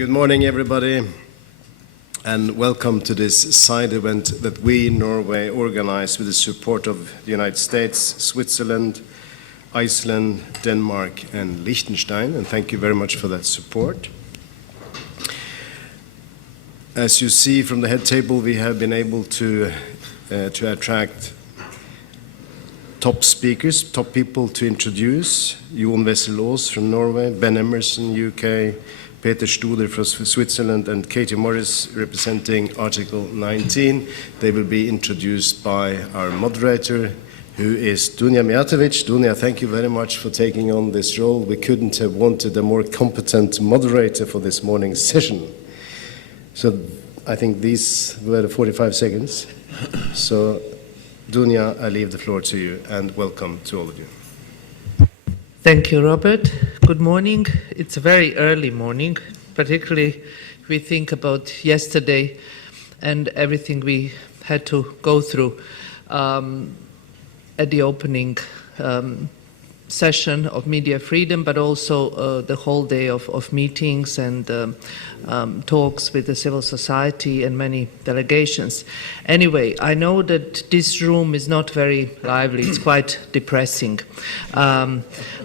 Good morning, everybody, and welcome to this side event that we, Norway, organize with the support of the United States, Switzerland, Iceland, Denmark, and Liechtenstein, and thank you very much for that support. As you see from the head table, we have been able to attract top speakers, top people to introduce. Wessel-Aas from Norway, Ben Emmerson, UK, Peter Studer from Switzerland, and Katie Morris representing Article 19. They will be introduced by our moderator, who is Dunja Mijatović. Dunja, thank you very much for taking on this role. We couldn't have wanted a more competent moderator for this morning's session. So I think these were the 45 seconds. So Dunja, I leave the floor to you, and welcome to all of you. Thank you, Robert. Good morning. It's a very early morning, particularly if we think about yesterday and everything we had to go through at the opening session of media freedom, but also the whole day of meetings and talks with the civil society and many delegations. Anyway, I know that this room is not very lively, it's quite depressing,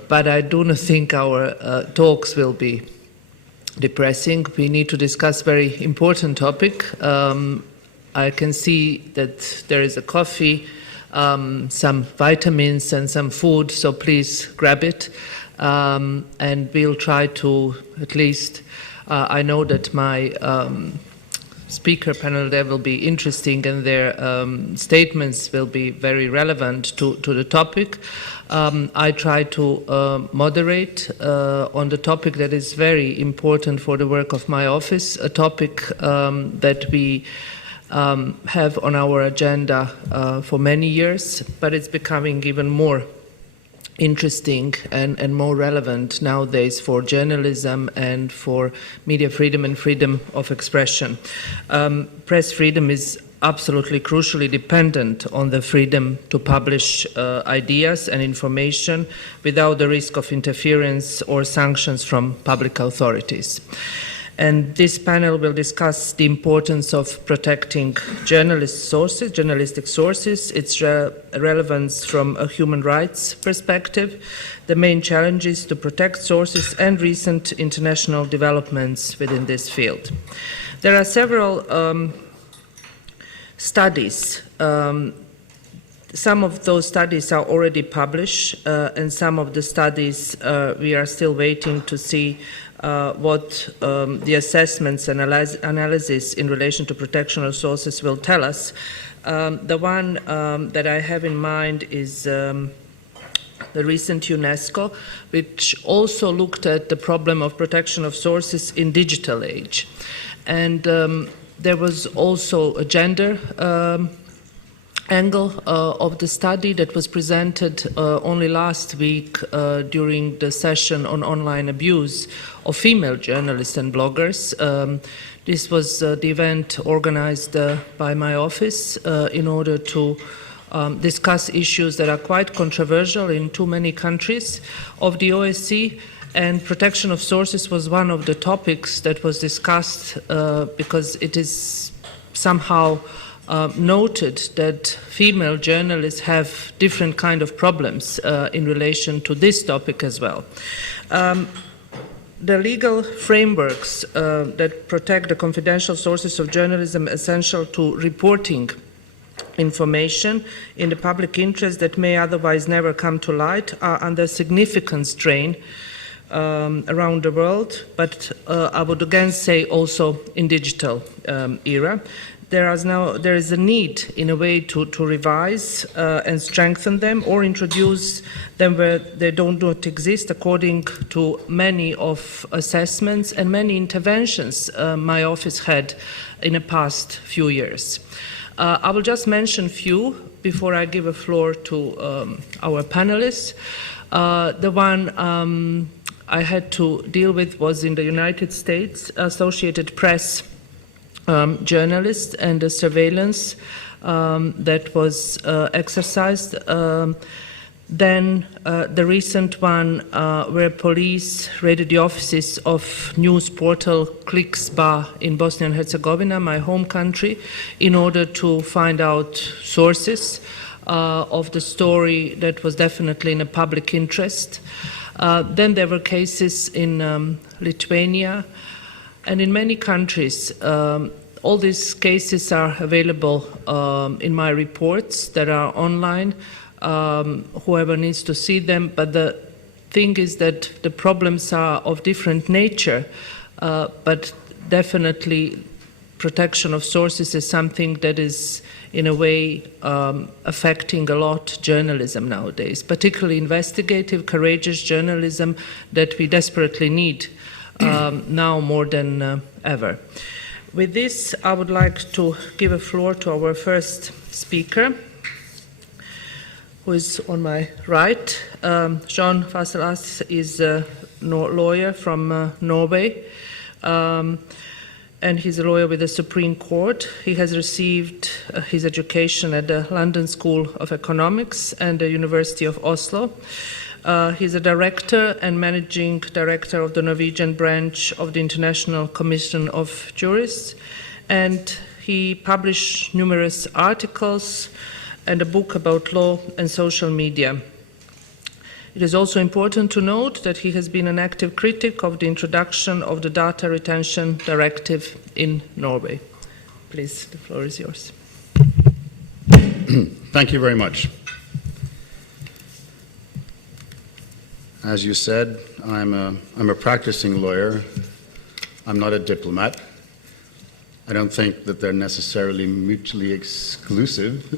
but I do not think our talks will be depressing. We need to discuss very important topic. I can see that there is a coffee, some vitamins and some food, so please grab it, and we'll try to at least, I know that my speaker panel there will be interesting and their statements will be very relevant to the topic. I try to moderate on the topic that is very important for the work of my office, a topic that we have on our agenda for many years, but it's becoming even more interesting and more relevant nowadays for journalism and for media freedom and freedom of expression. Press freedom is absolutely crucially dependent on the freedom to publish ideas and information without the risk of interference or sanctions from public authorities. And this panel will discuss the importance of protecting journalistic sources, its relevance from a human rights perspective, the main challenges to protect sources, and recent international developments within this field. There are several studies. Some of those studies are already published, and some of the studies we are still waiting to see what the assessments and analysis in relation to protection of sources will tell us. The one that I have in mind is the recent UNESCO, which also looked at the problem of protection of sources in digital age. And there was also a gender angle of the study that was presented only last week during the session on online abuse of female journalists and bloggers. This was the event organized by my office in order to discuss issues that are quite controversial in too many countries of the OSCE, and protection of sources was one of the topics that was discussed because it is somehow noted that female journalists have different kind of problems in relation to this topic as well. The legal frameworks that protect the confidential sources of journalism essential to reporting information in the public interest that may otherwise never come to light are under significant strain around the world, but I would again say also in digital era. There is a need, in a way, to revise and strengthen them or introduce them where they don't exist, according to many of assessments and many interventions my office had in the past few years. I will just mention few before I give a floor to our panelists. The one I had to deal with was in the United States, Associated Press journalists and the surveillance that was exercised Then the recent one where police raided the offices of news portal Kliksba in Bosnia and Herzegovina, my home country, in order to find out sources of the story that was definitely in a public interest. Then there were cases in Lithuania and in many countries. All these cases are available in my reports that are online. Whoever needs to see them, but the thing is that the problems are of different nature, but definitely protection of sources is something that is in a way affecting a lot journalism nowadays, particularly investigative, courageous journalism that we desperately need now more than ever. With this, I would like to give a floor to our first speaker, who is on my right. Jean Wessel-Aas is a lawyer from Norway, and he's a lawyer with the Supreme Court. He has received his education at the London School of Economics and the University of Oslo. He's a director and managing director of the Norwegian branch of the International Commission of Jurists, and he published numerous articles and a book about law and social media. It is also important to note that he has been an active critic of the introduction of the Data Retention Directive in Norway. Please, the floor is yours. Thank you very much. As you said, I'm a practicing lawyer. I'm not a diplomat. I don't think that they're necessarily mutually exclusive,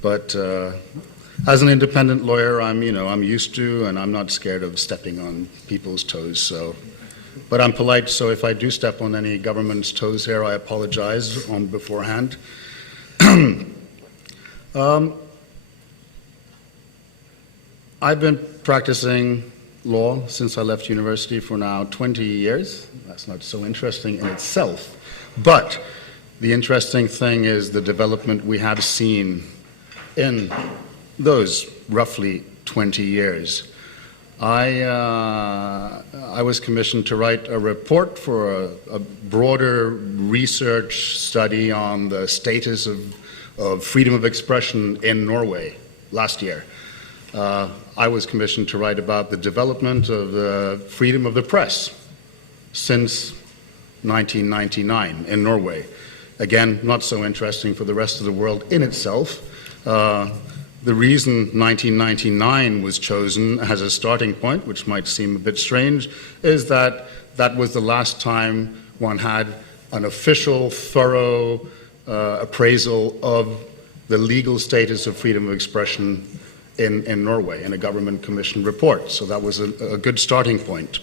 but as an independent lawyer, I'm used to, and I'm not scared of stepping on people's toes. But I'm polite, so if I do step on any government's toes here, I apologize on beforehand. I've been practicing law since I left university for now 20 years. That's not so interesting in itself, but the interesting thing is the development we have seen in those roughly 20 years. I was commissioned to write a report for a broader research study on the status of freedom of expression in Norway last year. I was commissioned to write about the development of the freedom of the press since 1999 in Norway. Again, not so interesting for the rest of the world in itself. The reason 1999 was chosen as a starting point, which might seem a bit strange, is that that was the last time one had an official, thorough appraisal of the legal status of freedom of expression in Norway in a government commissioned report. So that was a good starting point.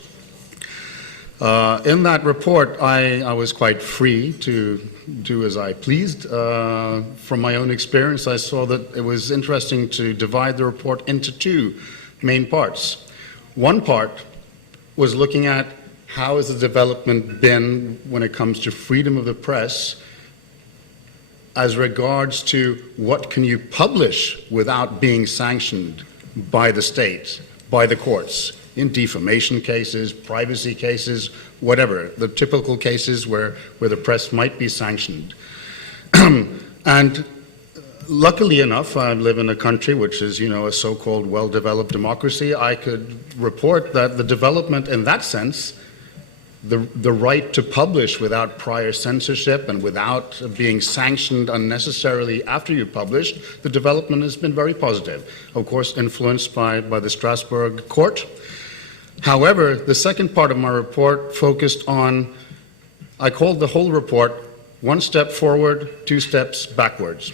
In that report, I was quite free to do as I pleased. From my own experience, I saw that it was interesting to divide the report into two main parts. One part was looking at how has the development been when it comes to freedom of the press as regards to what can you publish without being sanctioned by the state, by the courts, in defamation cases, privacy cases, whatever, the typical cases where the press might be sanctioned. And luckily enough, I live in a country which is, a so-called well-developed democracy. I could report that the development in that sense, the right to publish without prior censorship and without being sanctioned unnecessarily after you published, the development has been very positive, of course influenced by the Strasbourg court. However, the second part of my report focused on, I called the whole report one step forward, two steps backwards.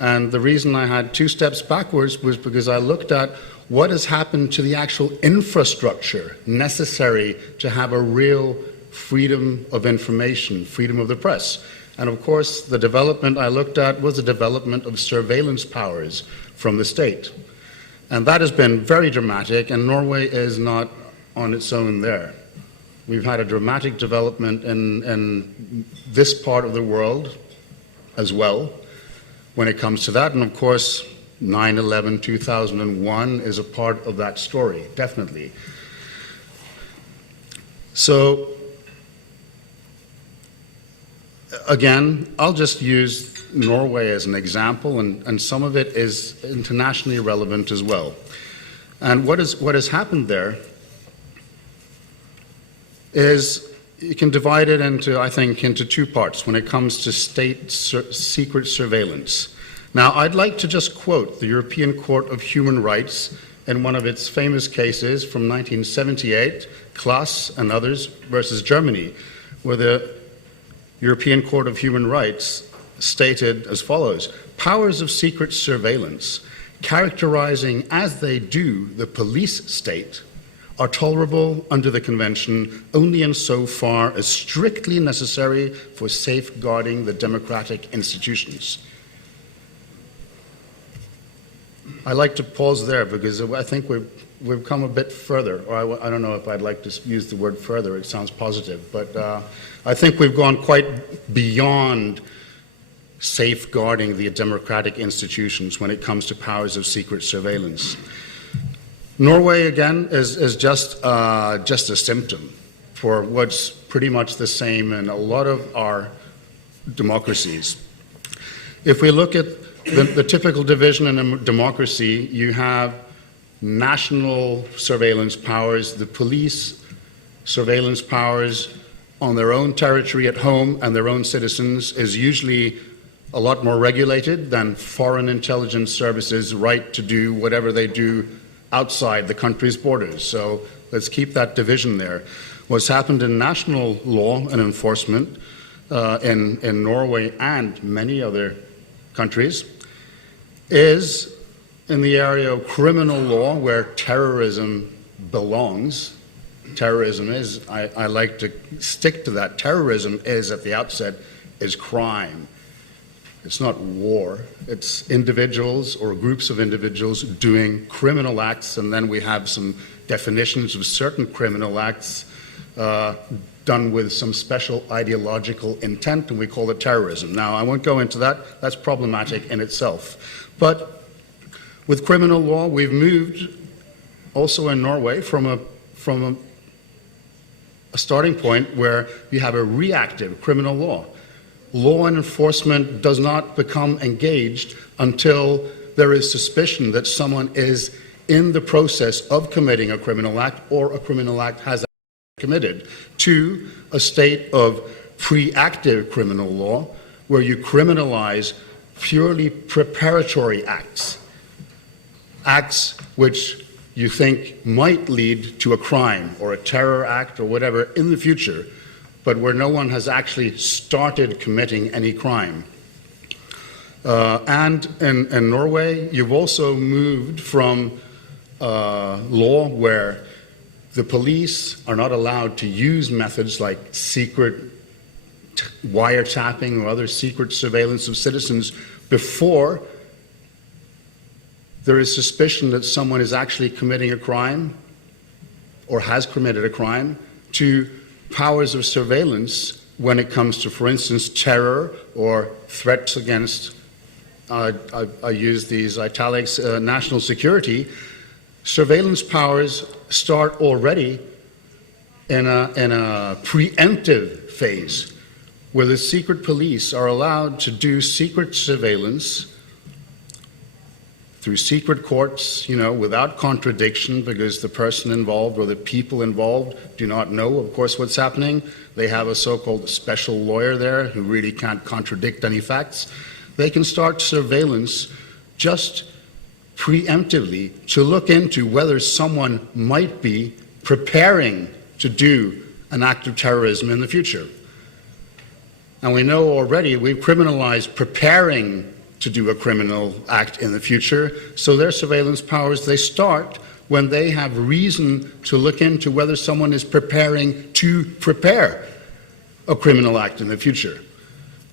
And the reason I had two steps backwards was because I looked at what has happened to the actual infrastructure necessary to have a real freedom of information, freedom of the press. And of course, the development I looked at was the development of surveillance powers from the state. And that has been very dramatic, and Norway is not on its own there. We've had a dramatic development in this part of the world as well when it comes to that. And of course, 9/11, 2001 is a part of that story, definitely. So, again, I'll just use Norway as an example, and some of it is internationally relevant as well. And what has happened there is you can divide it into, I think, into two parts when it comes to state secret surveillance. Now, I'd like to just quote the European Court of Human Rights in one of its famous cases from 1978, Klaas and others versus Germany, where the European Court of Human Rights stated as follows: powers of secret surveillance, characterizing as they do the police state, are tolerable under the Convention only insofar as strictly necessary for safeguarding the democratic institutions. I like to pause there because I think we've come a bit further, or I don't know if I'd like to use the word further, it sounds positive, but I think we've gone quite beyond safeguarding the democratic institutions when it comes to powers of secret surveillance. Norway, again, is just a symptom for what's pretty much the same in a lot of our democracies. If we look at the typical division in a democracy, you have national surveillance powers, the police surveillance powers on their own territory at home and their own citizens is usually a lot more regulated than foreign intelligence services' right to do whatever they do outside the country's borders. So let's keep that division there. What's happened in national law and enforcement in Norway and many other countries is in the area of criminal law, where terrorism belongs. Terrorism is, I like to stick to that. Terrorism is, at the outset, is crime. It's not war. It's individuals or groups of individuals doing criminal acts, and then we have some definitions of certain criminal acts done with some special ideological intent, and we call it terrorism. Now, I won't go into that. That's problematic in itself. But with criminal law, we've moved also in Norway from a starting point where you have a reactive criminal law. Law enforcement does not become engaged until there is suspicion that someone is in the process of committing a criminal act or a criminal act has been committed, to a state of pre-active criminal law where you criminalize purely preparatory acts, acts which you think might lead to a crime or a terror act or whatever in the future, but where no one has actually started committing any crime. And in Norway, you've also moved from law where the police are not allowed to use methods like secret wiretapping or other secret surveillance of citizens before there is suspicion that someone is actually committing a crime or has committed a crime, to powers of surveillance when it comes to, for instance, terror or threats against, I use these italics, national security. Surveillance powers start already in a preemptive phase where the secret police are allowed to do secret surveillance through secret courts, without contradiction, because the person involved or the people involved do not know, of course, what's happening. They have a so-called special lawyer there who really can't contradict any facts. They can start surveillance just preemptively to look into whether someone might be preparing to do an act of terrorism in the future. And we know already we've criminalized preparing to do a criminal act in the future, so their surveillance powers, they start when they have reason to look into whether someone is preparing to prepare a criminal act in the future.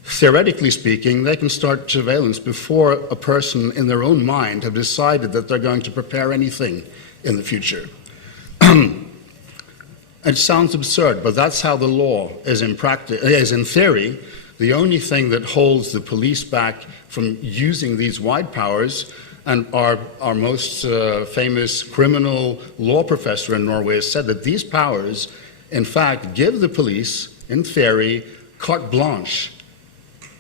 Theoretically speaking, they can start surveillance before a person in their own mind have decided that they're going to prepare anything in the future. It sounds absurd, but that's how the law is in practice, is in theory. The only thing that holds the police back from using these wide powers And our most famous criminal law professor in Norway has said that these powers, in fact, give the police, in theory, carte blanche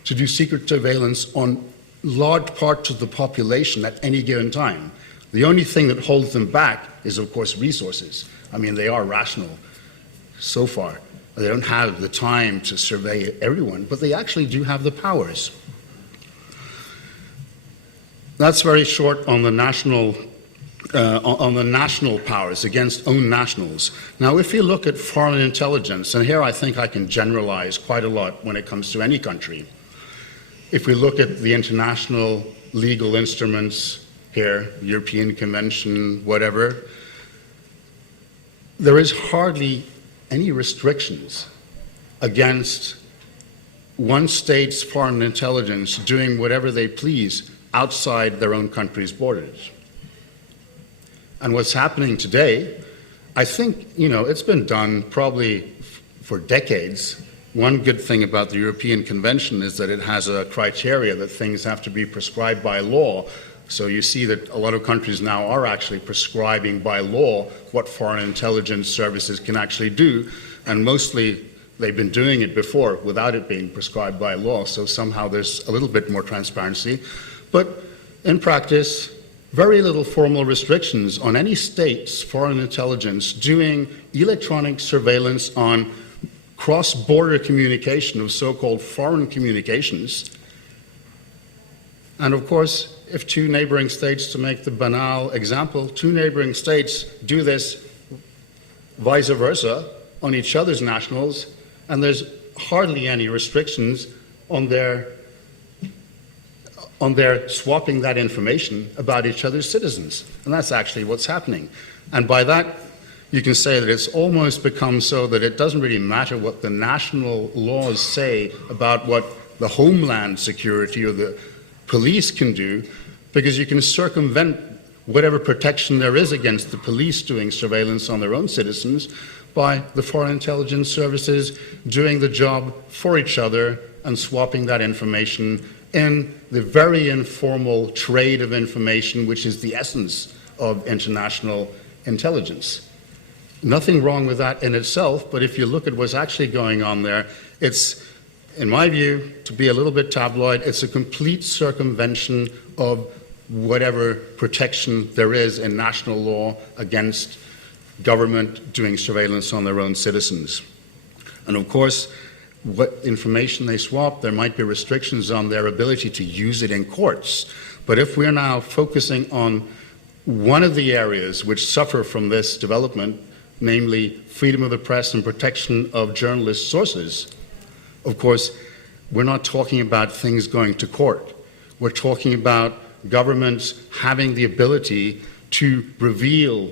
to do secret surveillance on large parts of the population at any given time. The only thing that holds them back is, of course, resources. I mean, they are rational so far. They don't have the time to survey everyone, but they actually do have the powers. That's very short on the national powers against own nationals. Now, if you look at foreign intelligence, and here I think I can generalize quite a lot when it comes to any country. If we look at the international legal instruments here, European Convention, whatever, there is hardly any restrictions against one state's foreign intelligence doing whatever they please outside their own country's borders. And what's happening today, I think, it's been done probably for decades. One good thing about the European Convention is that it has a criteria that things have to be prescribed by law. So you see that a lot of countries now are actually prescribing by law what foreign intelligence services can actually do, and mostly they've been doing it before without it being prescribed by law, so somehow there's a little bit more transparency. But in practice, very little formal restrictions on any state's foreign intelligence doing electronic surveillance on cross-border communication of so-called foreign communications. And of course, if two neighboring states, to make the banal example, two neighboring states do this vice versa on each other's nationals, and there's hardly any restrictions on their swapping that information about each other's citizens. And that's actually what's happening. And by that, you can say that it's almost become so that it doesn't really matter what the national laws say about what the homeland security or the police can do, because you can circumvent whatever protection there is against the police doing surveillance on their own citizens by the foreign intelligence services doing the job for each other and swapping that information in the very informal trade of information, which is the essence of international intelligence. Nothing wrong with that in itself, but if you look at what's actually going on there, it's, in my view, to be a little bit tabloid, it's a complete circumvention of whatever protection there is in national law against government doing surveillance on their own citizens. And of course, what information they swap, there might be restrictions on their ability to use it in courts. But if we're now focusing on one of the areas which suffer from this development, namely freedom of the press and protection of journalist sources, of course, we're not talking about things going to court. We're talking about governments having the ability to reveal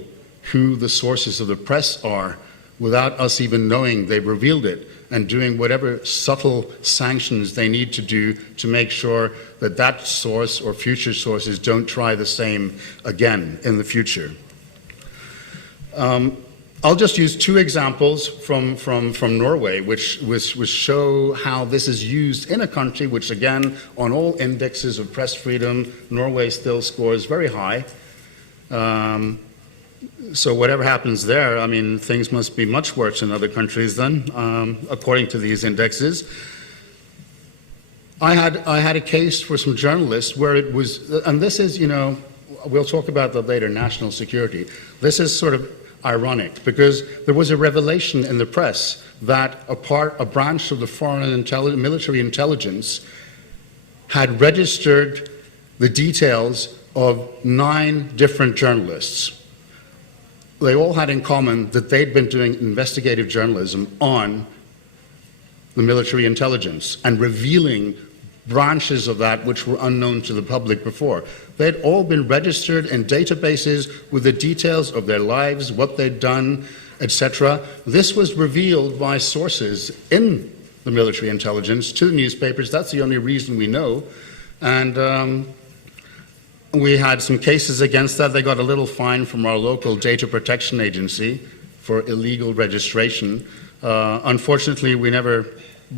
who the sources of the press are without us even knowing they've revealed it, and doing whatever subtle sanctions they need to do to make sure that that source or future sources don't try the same again in the future. I'll just use two examples from Norway, which show how this is used in a country which, again, on all indexes of press freedom, Norway still scores very high. So whatever happens there, I mean, things must be much worse in other countries then, according to these indexes. I had a case for some journalists where it was, and this is, we'll talk about that later, national security. This is sort of ironic because there was a revelation in the press that a branch of the foreign military intelligence had registered the details of 9 different journalists. They all had in common that they'd been doing investigative journalism on the military intelligence and revealing branches of that which were unknown to the public before. They'd all been registered in databases with the details of their lives, what they'd done, etc. This was revealed by sources in the military intelligence to the newspapers. That's the only reason we know. And we had some cases against that. They got a little fine from our local data protection agency for illegal registration. Unfortunately, we never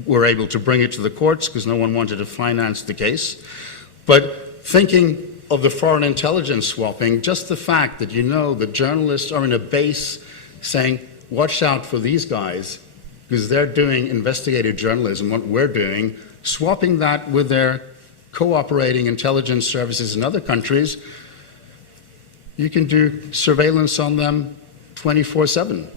were able to bring it to the courts because no one wanted to finance the case. But thinking of the foreign intelligence swapping, just the fact that you know that journalists are in a base saying, watch out for these guys, because they're doing investigative journalism, what we're doing, swapping that with their cooperating intelligence services in other countries, you can do surveillance on them 24/7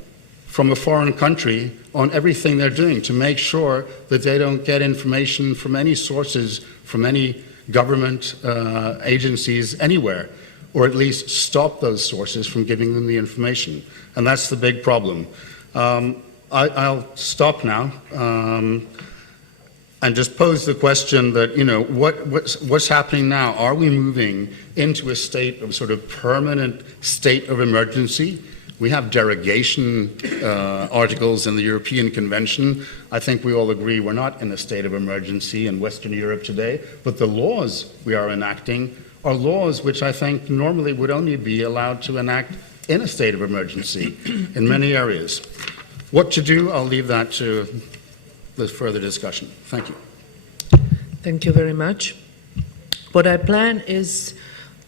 from a foreign country on everything they're doing to make sure that they don't get information from any sources, from any government agencies anywhere, or at least stop those sources from giving them the information. And that's the big problem. I'll stop now and just pose the question that, you know, what's happening now? Are we moving into a state of sort of permanent state of emergency? We have derogation articles in the European Convention. I think we all agree we're not in a state of emergency in Western Europe today, but the laws we are enacting are laws which I think normally would only be allowed to enact in a state of emergency in many areas. What to do, I'll leave that to the further discussion. Thank you. Thank you very much. What I plan is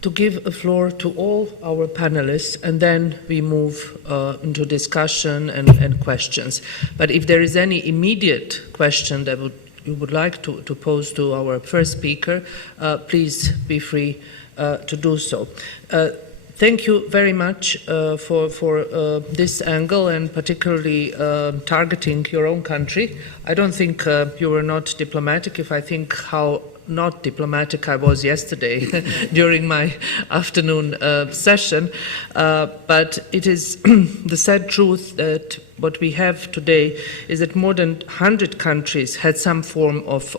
to give a floor to all our panelists, and then we move into discussion and questions. But if there is any immediate question that you would like to pose to our first speaker, please be free to do so. Thank you very much for this angle, and particularly targeting your own country. I don't think you were not diplomatic if I think how not diplomatic I was yesterday during my afternoon session. But it is the sad truth that what we have today is that more than 100 countries had some form of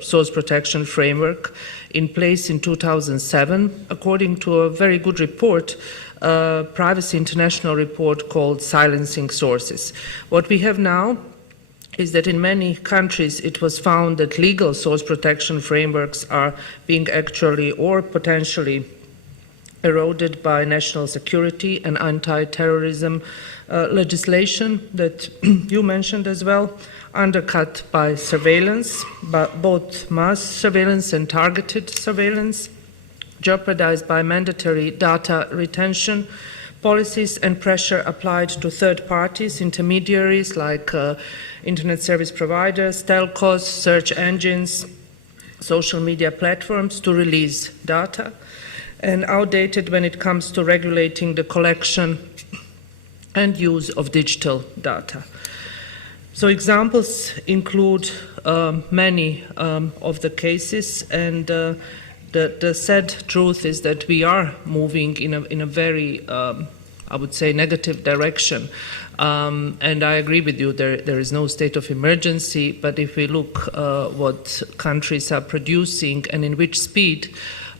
source protection framework in place in 2007, according to a very good report, Privacy International report called Silencing Sources. What we have now is that in many countries it was found that legal source protection frameworks are being actually or potentially eroded by national security and anti-terrorism legislation that you mentioned as well, undercut by surveillance, but both mass surveillance and targeted surveillance, jeopardized by mandatory data retention policies and pressure applied to third parties, intermediaries like internet service providers, telcos, search engines, social media platforms to release data, and outdated when it comes to regulating the collection and use of digital data. So examples include many of the cases, and the sad truth is that we are moving in a very, I would say, negative direction. And I agree with you, there is no state of emergency, but if we look what countries are producing and in which speed,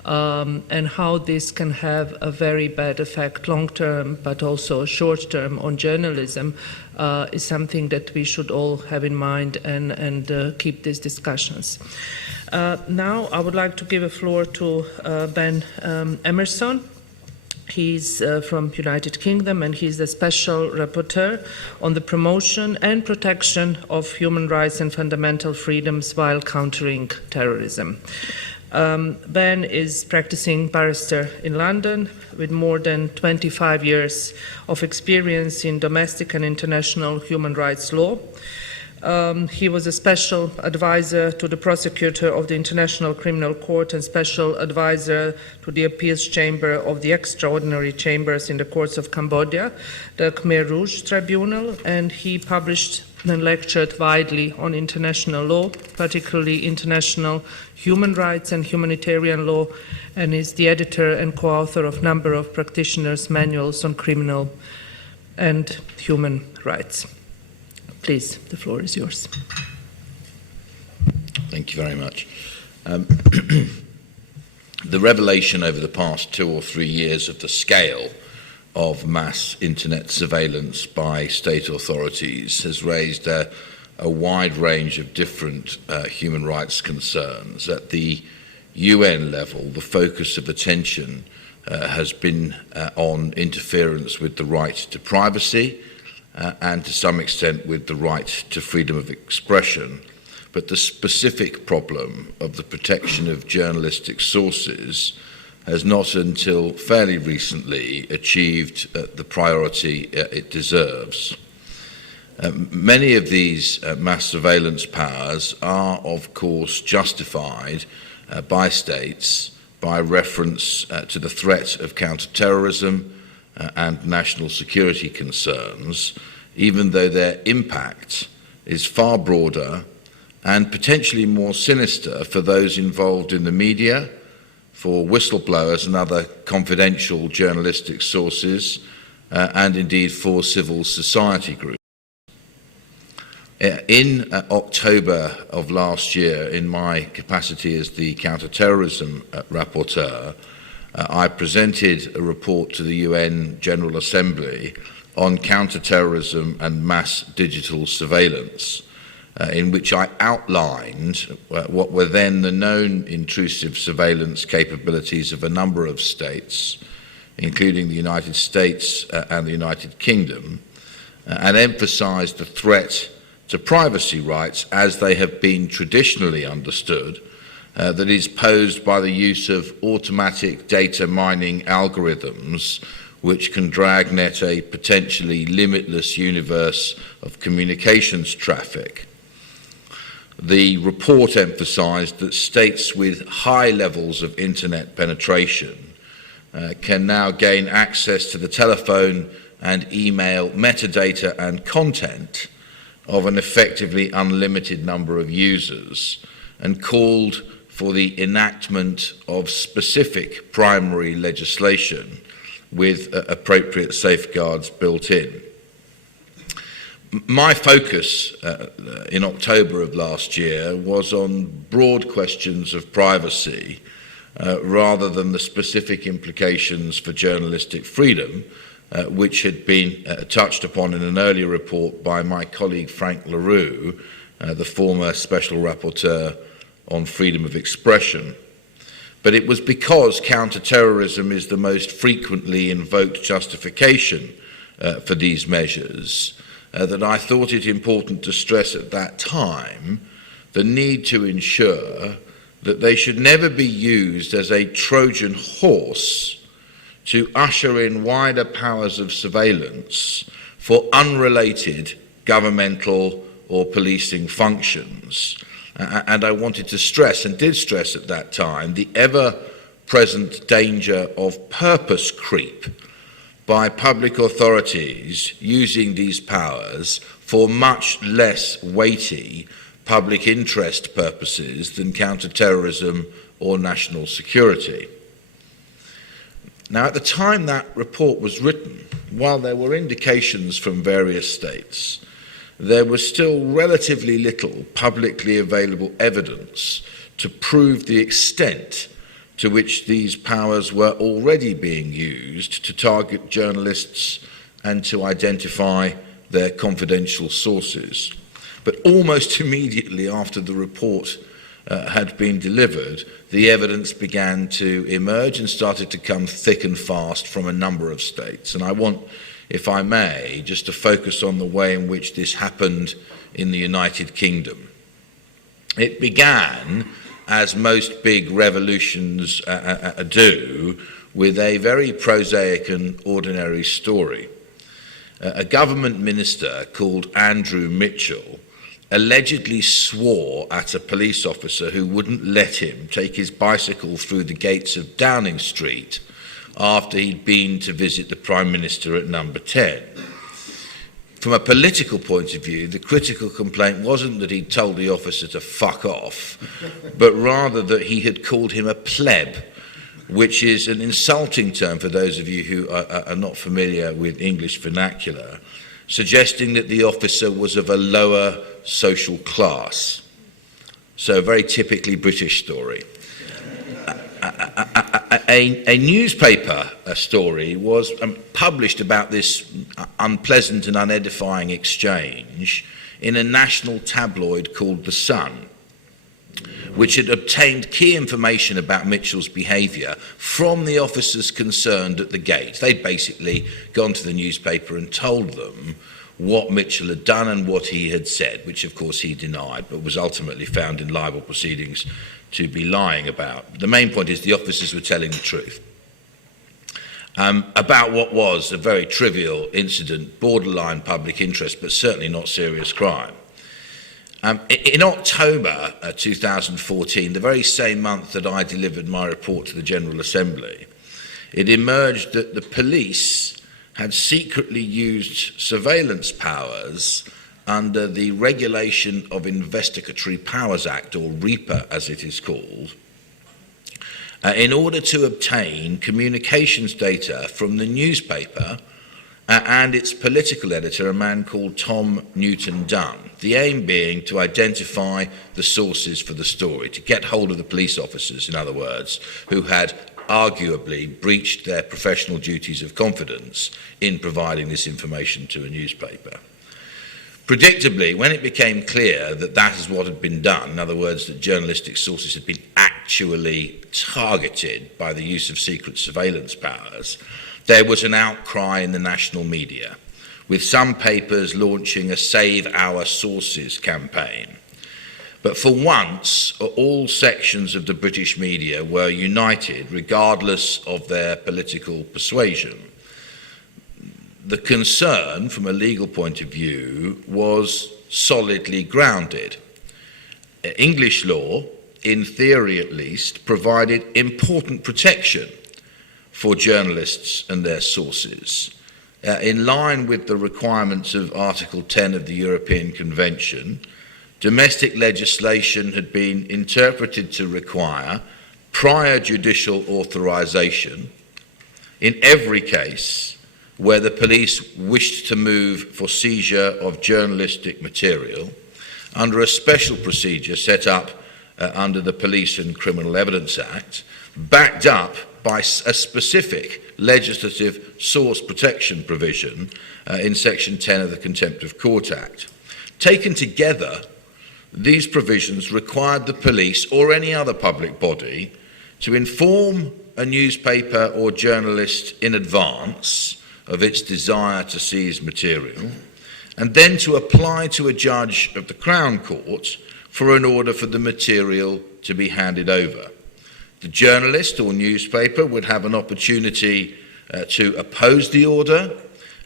and how this can have a very bad effect long-term, but also short-term on journalism, is something that we should all have in mind and keep these discussions. Now I would like to give a floor to Ben Emmerson. He's from United Kingdom, and he's the Special Rapporteur on the promotion and protection of human rights and fundamental freedoms while countering terrorism. Ben is practicing barrister in London with more than 25 years of experience in domestic and international human rights law. He was a special advisor to the prosecutor of the International Criminal Court and special advisor to the appeals chamber of the extraordinary chambers in the courts of Cambodia, the Khmer Rouge Tribunal, and he published and lectured widely on international law, particularly international human rights and humanitarian law, and is the editor and co-author of a number of practitioners' manuals on criminal and human rights. Please, the floor is yours. Thank you very much. The revelation over the past 2 or 3 years of the scale of mass internet surveillance by state authorities has raised a wide range of different human rights concerns. At the UN level, the focus of attention has been on interference with the right to privacy, and to some extent with the right to freedom of expression. But the specific problem of the protection of journalistic sources has not until fairly recently achieved the priority it deserves. Many of these mass surveillance powers are, of course, justified by states by reference to the threat of counter-terrorism and national security concerns, even though their impact is far broader and potentially more sinister for those involved in the media, for whistleblowers and other confidential journalistic sources, and indeed for civil society groups. In October of last year, in my capacity as the counter-terrorism rapporteur, I presented a report to the UN General Assembly on counter-terrorism and mass digital surveillance, in which I outlined what were then the known intrusive surveillance capabilities of a number of states, including the United States and the United Kingdom, and emphasized the threat to privacy rights as they have been traditionally understood, that is posed by the use of automatic data mining algorithms which can dragnet a potentially limitless universe of communications traffic. The report emphasized that states with high levels of internet penetration can now gain access to the telephone and email metadata and content of an effectively unlimited number of users, and called for the enactment of specific primary legislation with appropriate safeguards built in. My focus in October of last year was on broad questions of privacy rather than the specific implications for journalistic freedom, which had been touched upon in an earlier report by my colleague Frank LaRue, the former Special Rapporteur on freedom of expression. But it was because counter-terrorism is the most frequently invoked justification for these measures that I thought it important to stress at that time the need to ensure that they should never be used as a Trojan horse to usher in wider powers of surveillance for unrelated governmental or policing functions. And I wanted to stress, and did stress at that time, the ever-present danger of purpose creep by public authorities using these powers for much less weighty public interest purposes than counter-terrorism or national security. Now, at the time that report was written, while there were indications from various states, there was still relatively little publicly available evidence to prove the extent to which these powers were already being used to target journalists and to identify their confidential sources. But almost immediately after the report had been delivered, the evidence began to emerge and started to come thick and fast from a number of states. And I want, if I may, just to focus on the way in which this happened in the United Kingdom. It began, as most big revolutions do, with a very prosaic and ordinary story. A government minister called Andrew Mitchell allegedly swore at a police officer who wouldn't let him take his bicycle through the gates of Downing Street after he'd been to visit the Prime Minister at number 10. From a political point of view, the critical complaint wasn't that he'd told the officer to fuck off, but rather that he had called him a pleb, which is an insulting term for those of you who are not familiar with English vernacular, suggesting that the officer was of a lower social class. So a very typically British story. A newspaper story was published about this unpleasant and unedifying exchange in a national tabloid called The Sun, which had obtained key information about Mitchell's behaviour from the officers concerned at the gate. They'd basically gone to the newspaper and told them what Mitchell had done and what he had said, which of course he denied, but was ultimately found in libel proceedings to be lying about. The main point is the officers were telling the truth about what was a very trivial incident, borderline public interest, but certainly not serious crime. In October 2014, the very same month that I delivered my report to the General Assembly, it emerged that the police had secretly used surveillance powers under the Regulation of Investigatory Powers Act, or RIPA as it is called, in order to obtain communications data from the newspaper and its political editor, a man called Tom Newton-Dunn. The aim being to identify the sources for the story, to get hold of the police officers, in other words, who had arguably breached their professional duties of confidence in providing this information to a newspaper. Predictably, when it became clear that that is what had been done, in other words, that journalistic sources had been actually targeted by the use of secret surveillance powers, there was an outcry in the national media, with some papers launching a Save Our Sources campaign. But for once, all sections of the British media were united, regardless of their political persuasion. The concern, from a legal point of view, was solidly grounded. English law, in theory at least, provided important protection for journalists and their sources. In line with the requirements of Article 10 of the European Convention, domestic legislation had been interpreted to require prior judicial authorization in every case where the police wished to move for seizure of journalistic material under a special procedure set up under the Police and Criminal Evidence Act, backed up by a specific legislative source protection provision in Section 10 of the Contempt of Court Act. Taken together, these provisions required the police or any other public body to inform a newspaper or journalist in advance of its desire to seize material, and then to apply to a judge of the Crown Court for an order for the material to be handed over. The journalist or newspaper would have an opportunity to oppose the order,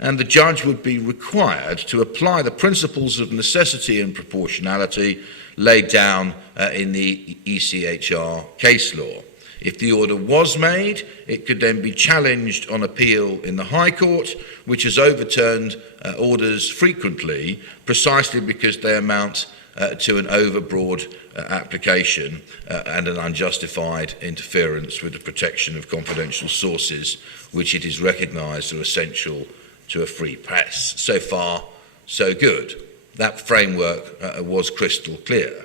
and the judge would be required to apply the principles of necessity and proportionality laid down in the ECHR case law. If the order was made, it could then be challenged on appeal in the High Court, which has overturned orders frequently, precisely because they amount to an overbroad application and an unjustified interference with the protection of confidential sources, which it is recognised are essential to a free press. So far, so good. That framework was crystal clear.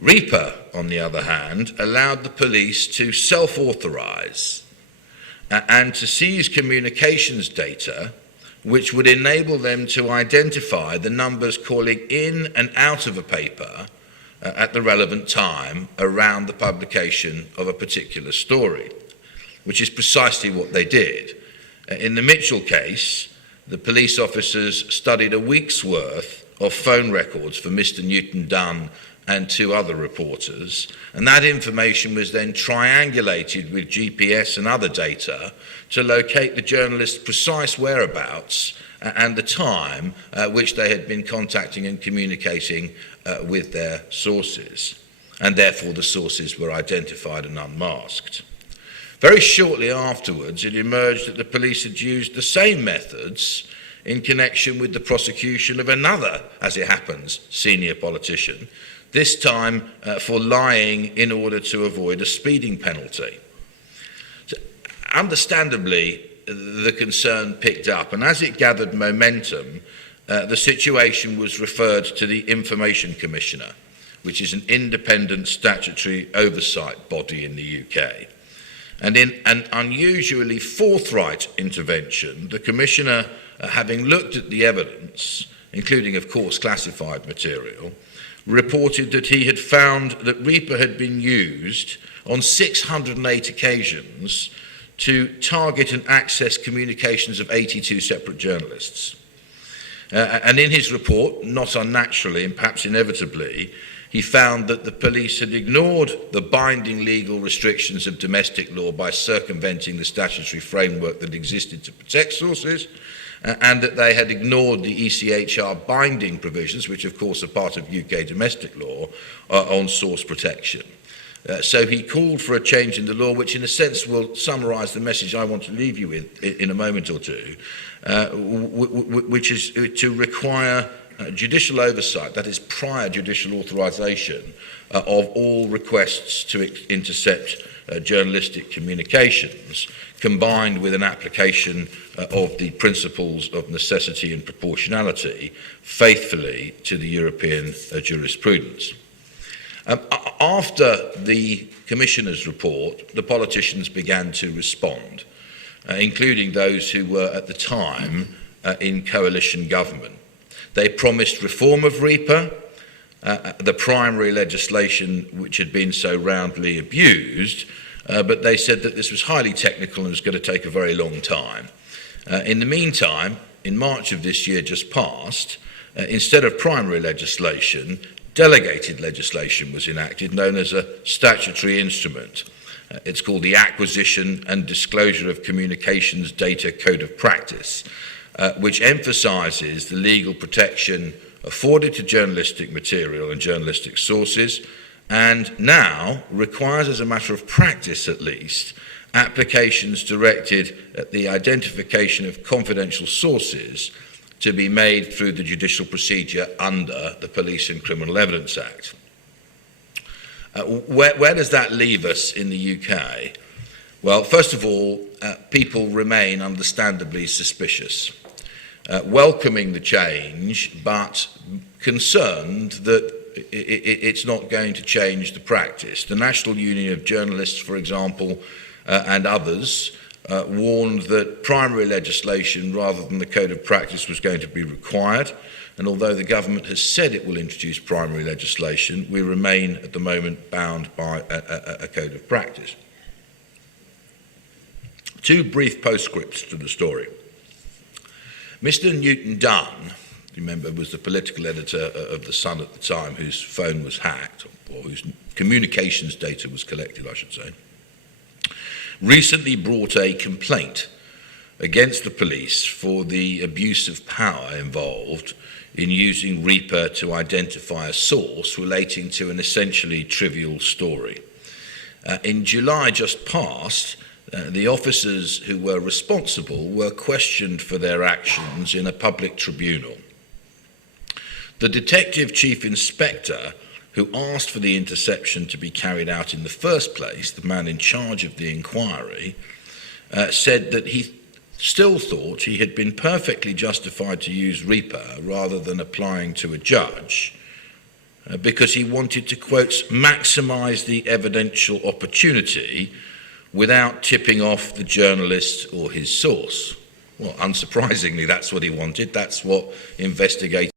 RIPA, on the other hand, allowed the police to self-authorise and to seize communications data which would enable them to identify the numbers calling in and out of a paper at the relevant time around the publication of a particular story, which is precisely what they did. In the Mitchell case, the police officers studied a week's worth of phone records for Mr. Newton-Dunn and two other reporters, and that information was then triangulated with GPS and other data to locate the journalist's precise whereabouts and the time which they had been contacting and communicating with their sources, and therefore the sources were identified and unmasked. Very shortly afterwards, it emerged that the police had used the same methods in connection with the prosecution of another, as it happens, senior politician, this time for lying in order to avoid a speeding penalty. So, understandably, the concern picked up, and as it gathered momentum, the situation was referred to the Information Commissioner, which is an independent statutory oversight body in the UK. And in an unusually forthright intervention, the Commissioner, having looked at the evidence, including, of course, classified material, reported that he had found that RIPA had been used on 608 occasions to target and access communications of 82 separate journalists. And in his report, not unnaturally and perhaps inevitably, he found that the police had ignored the binding legal restrictions of domestic law by circumventing the statutory framework that existed to protect sources, and that they had ignored the ECHR binding provisions, which of course are part of UK domestic law, on source protection. So he called for a change in the law, which in a sense will summarise the message I want to leave you with in a moment or two, which is to require judicial oversight, that is prior judicial authorisation, of all requests to intercept journalistic communications, combined with an application of the principles of necessity and proportionality faithfully to the European jurisprudence. After the Commissioner's report, the politicians began to respond, including those who were at the time in coalition government. They promised reform of REPA, the primary legislation which had been so roundly abused, but they said that this was highly technical and was going to take a very long time. In the meantime, in March of this year just past, instead of primary legislation, delegated legislation was enacted, known as a statutory instrument. It's called the Acquisition and Disclosure of Communications Data Code of Practice, which emphasises the legal protection afforded to journalistic material and journalistic sources, and now requires, as a matter of practice at least, applications directed at the identification of confidential sources to be made through the judicial procedure under the Police and Criminal Evidence Act. Where does that leave us in the UK? Well, first of all, people remain understandably suspicious, welcoming the change, but concerned that it's not going to change the practice. The National Union of Journalists, for example, and others, warned that primary legislation rather than the Code of Practice was going to be required, and although the government has said it will introduce primary legislation, we remain at the moment bound by a Code of Practice. Two brief postscripts to the story. Mr. Newton Dunn, you remember, was the political editor of The Sun at the time, whose phone was hacked, or whose communications data was collected, I should say, recently brought a complaint against the police for the abuse of power involved in using REPA to identify a source relating to an essentially trivial story. In July just past, the officers who were responsible were questioned for their actions in a public tribunal. The Detective Chief Inspector who asked for the interception to be carried out in the first place, the man in charge of the inquiry, said that he still thought he had been perfectly justified to use REPA rather than applying to a judge, because he wanted to, quote, maximise the evidential opportunity without tipping off the journalist or his source. Well, unsurprisingly, that's what he wanted. That's what investigators,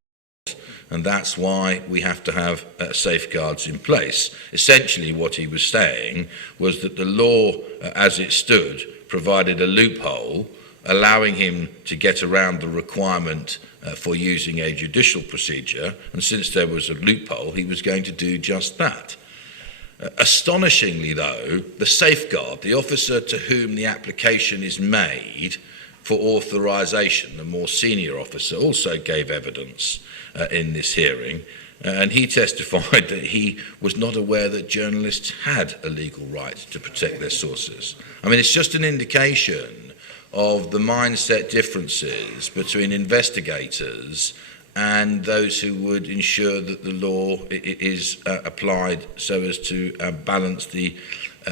and that's why we have to have safeguards in place. Essentially, what he was saying was that the law, as it stood, provided a loophole, allowing him to get around the requirement for using a judicial procedure, and since there was a loophole, he was going to do just that. Astonishingly, though, the safeguard, the officer to whom the application is made for authorisation, the more senior officer, also gave evidence in this hearing, and he testified that he was not aware that journalists had a legal right to protect their sources. I mean, it's just an indication of the mindset differences between investigators and those who would ensure that the law is applied so as to balance the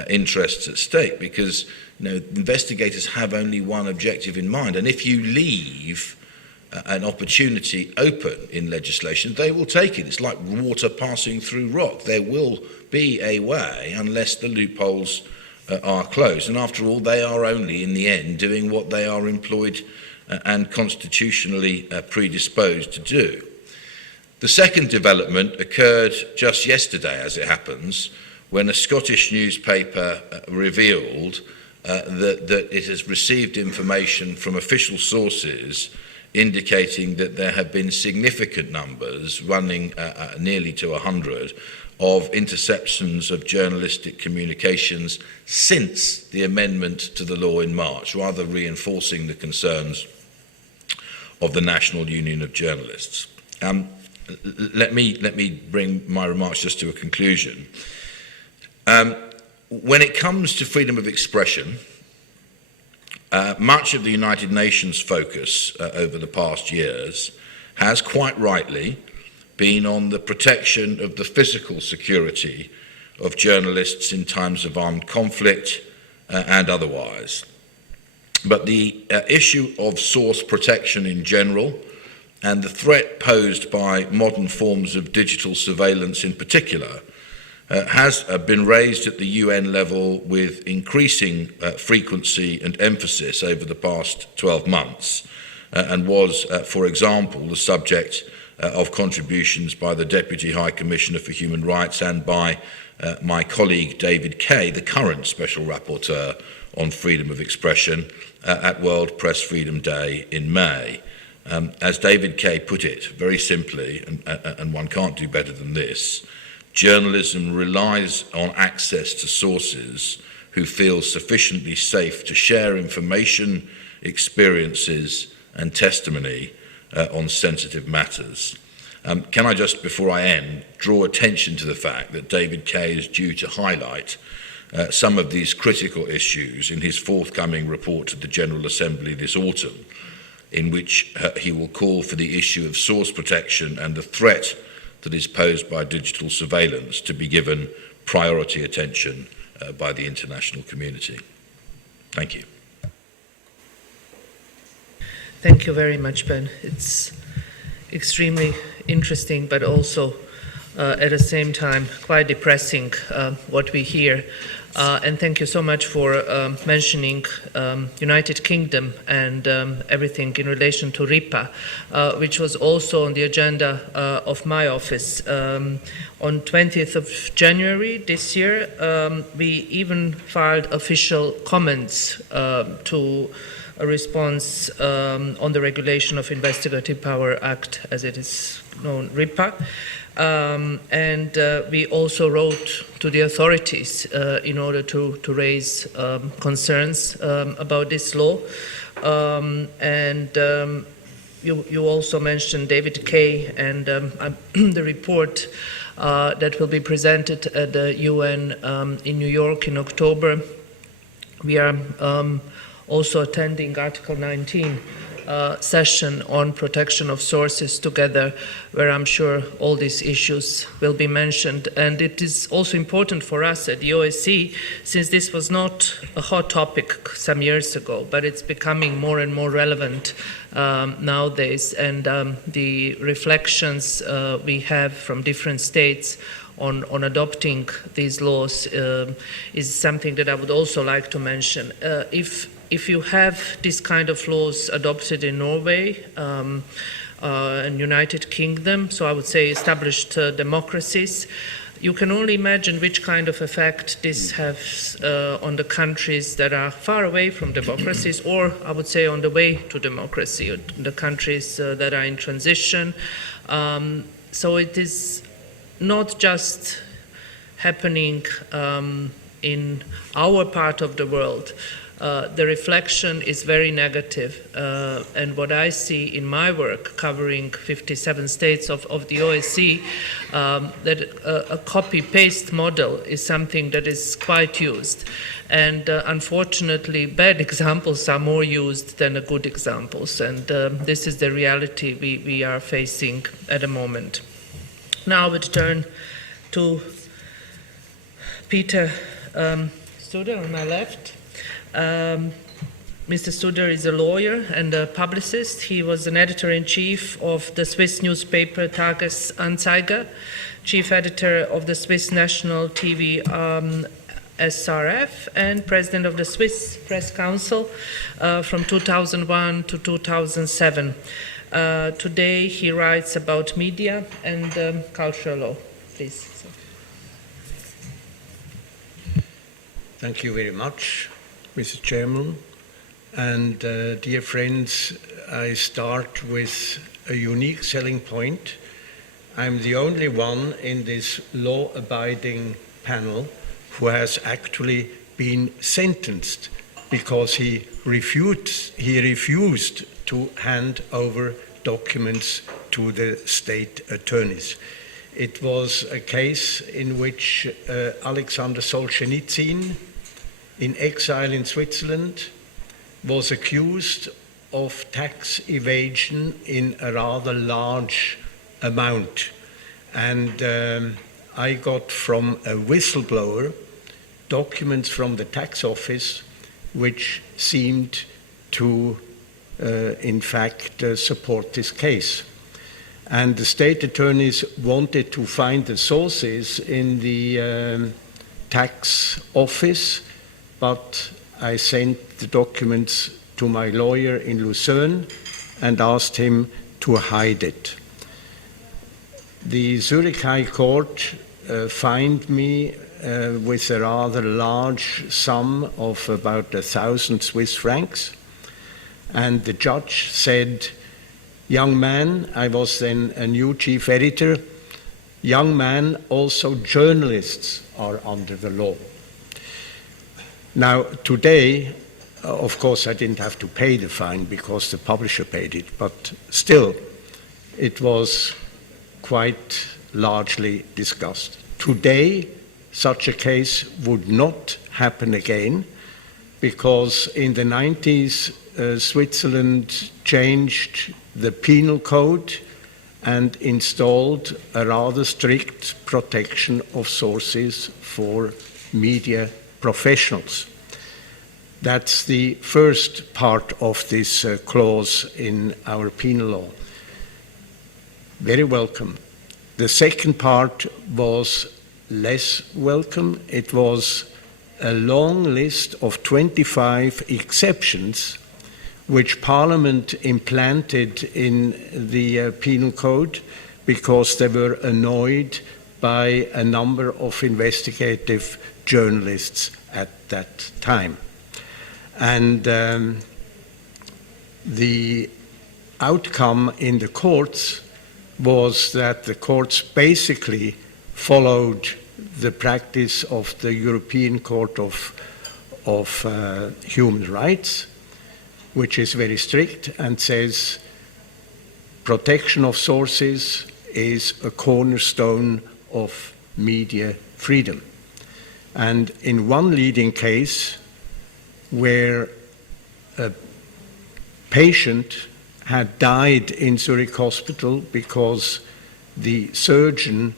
interests at stake, because investigators have only one objective in mind, and if you leave an opportunity open in legislation, they will take it. It's like water passing through rock. There will be a way unless the loopholes are closed, and after all, they are only in the end doing what they are employed and constitutionally predisposed to do. The second development occurred just yesterday, as it happens, when a Scottish newspaper revealed that it has received information from official sources indicating that there have been significant numbers, running nearly to 100, of interceptions of journalistic communications since the amendment to the law in March, rather reinforcing the concerns of the National Union of Journalists. Let me bring my remarks just to a conclusion. When it comes to freedom of expression, much of the United Nations focus over the past years has quite rightly been on the protection of the physical security of journalists in times of armed conflict and otherwise. But the issue of source protection in general and the threat posed by modern forms of digital surveillance in particular has been raised at the UN level with increasing frequency and emphasis over the past 12 months and was, for example, the subject of contributions by the Deputy High Commissioner for Human Rights and by my colleague David Kay, the current Special Rapporteur on freedom of expression, at World Press Freedom Day in May. As David Kay put it very simply, and one can't do better than this, journalism relies on access to sources who feel sufficiently safe to share information, experiences and testimony on sensitive matters. Can I just, before I end, draw attention to the fact that David Kay is due to highlight some of these critical issues in his forthcoming report to the General Assembly this autumn, in which he will call for the issue of source protection and the threat that is posed by digital surveillance to be given priority attention by the international community. Thank you. Thank you very much, Ben. It's extremely interesting, but also at the same time quite depressing what we hear. And thank you so much for mentioning United Kingdom and everything in relation to RIPA, which was also on the agenda of my office. On 20th of January this year, we even filed official comments to a response on the Regulation of Investigative Power Act, as it is known, RIPA. And we also wrote to the authorities in order to raise concerns about this law. You also mentioned David Kay and the report that will be presented at the UN in New York in October. We are also attending Article 19 session on protection of sources together, where I'm sure all these issues will be mentioned. And it is also important for us at the OSCE, since this was not a hot topic some years ago, but it's becoming more and more relevant nowadays. And the reflections we have from different states on adopting these laws is something that I would also like to mention. If you have this kind of laws adopted in Norway and United Kingdom, so I would say established democracies, you can only imagine which kind of effect this has on the countries that are far away from democracies, or I would say on the way to democracy, the countries that are in transition. So it is not just happening in our part of the world. The reflection is very negative, and what I see in my work covering 57 states of the OSCE, that a copy-paste model is something that is quite used. And unfortunately, bad examples are more used than the good examples, and this is the reality we are facing at the moment. Now I would turn to Peter Studer on my left. Mr. Studer is a lawyer and a publicist. He was an editor-in-chief of the Swiss newspaper Tages-Anzeiger, chief editor of the Swiss National TV SRF, and president of the Swiss Press Council from 2001 to 2007. Today he writes about media and cultural law. Please. Thank you very much, Mr. Chairman, And dear friends, I start with a unique selling point. I'm the only one in this law-abiding panel who has actually been sentenced because he refused to hand over documents to the state attorneys. It was a case in which Alexander Solzhenitsyn, in exile in Switzerland, was accused of tax evasion in a rather large amount. And I got from a whistleblower documents from the tax office which seemed to, in fact, support this case. And the state attorneys wanted to find the sources in the tax office, but I sent the documents to my lawyer in Lucerne and asked him to hide it. The Zurich High Court fined me with a rather large sum of about 1,000 Swiss francs. And the judge said, "Young man," I was then a new chief editor, "young man, also journalists are under the law." Now, today, of course, I didn't have to pay the fine because the publisher paid it, but still, it was quite largely discussed. Today, such a case would not happen again because in the 90s, Switzerland changed the penal code and installed a rather strict protection of sources for media professionals. That's the first part of this clause in our penal law. Very welcome. The second part was less welcome. It was a long list of 25 exceptions which Parliament implanted in the penal code because they were annoyed by a number of investigative journalists at that time. And the outcome in the courts was that the courts basically followed the practice of the European Court of Human Rights, which is very strict and says protection of sources is a cornerstone of media freedom. And in one leading case where a patient had died in Zurich Hospital because the surgeon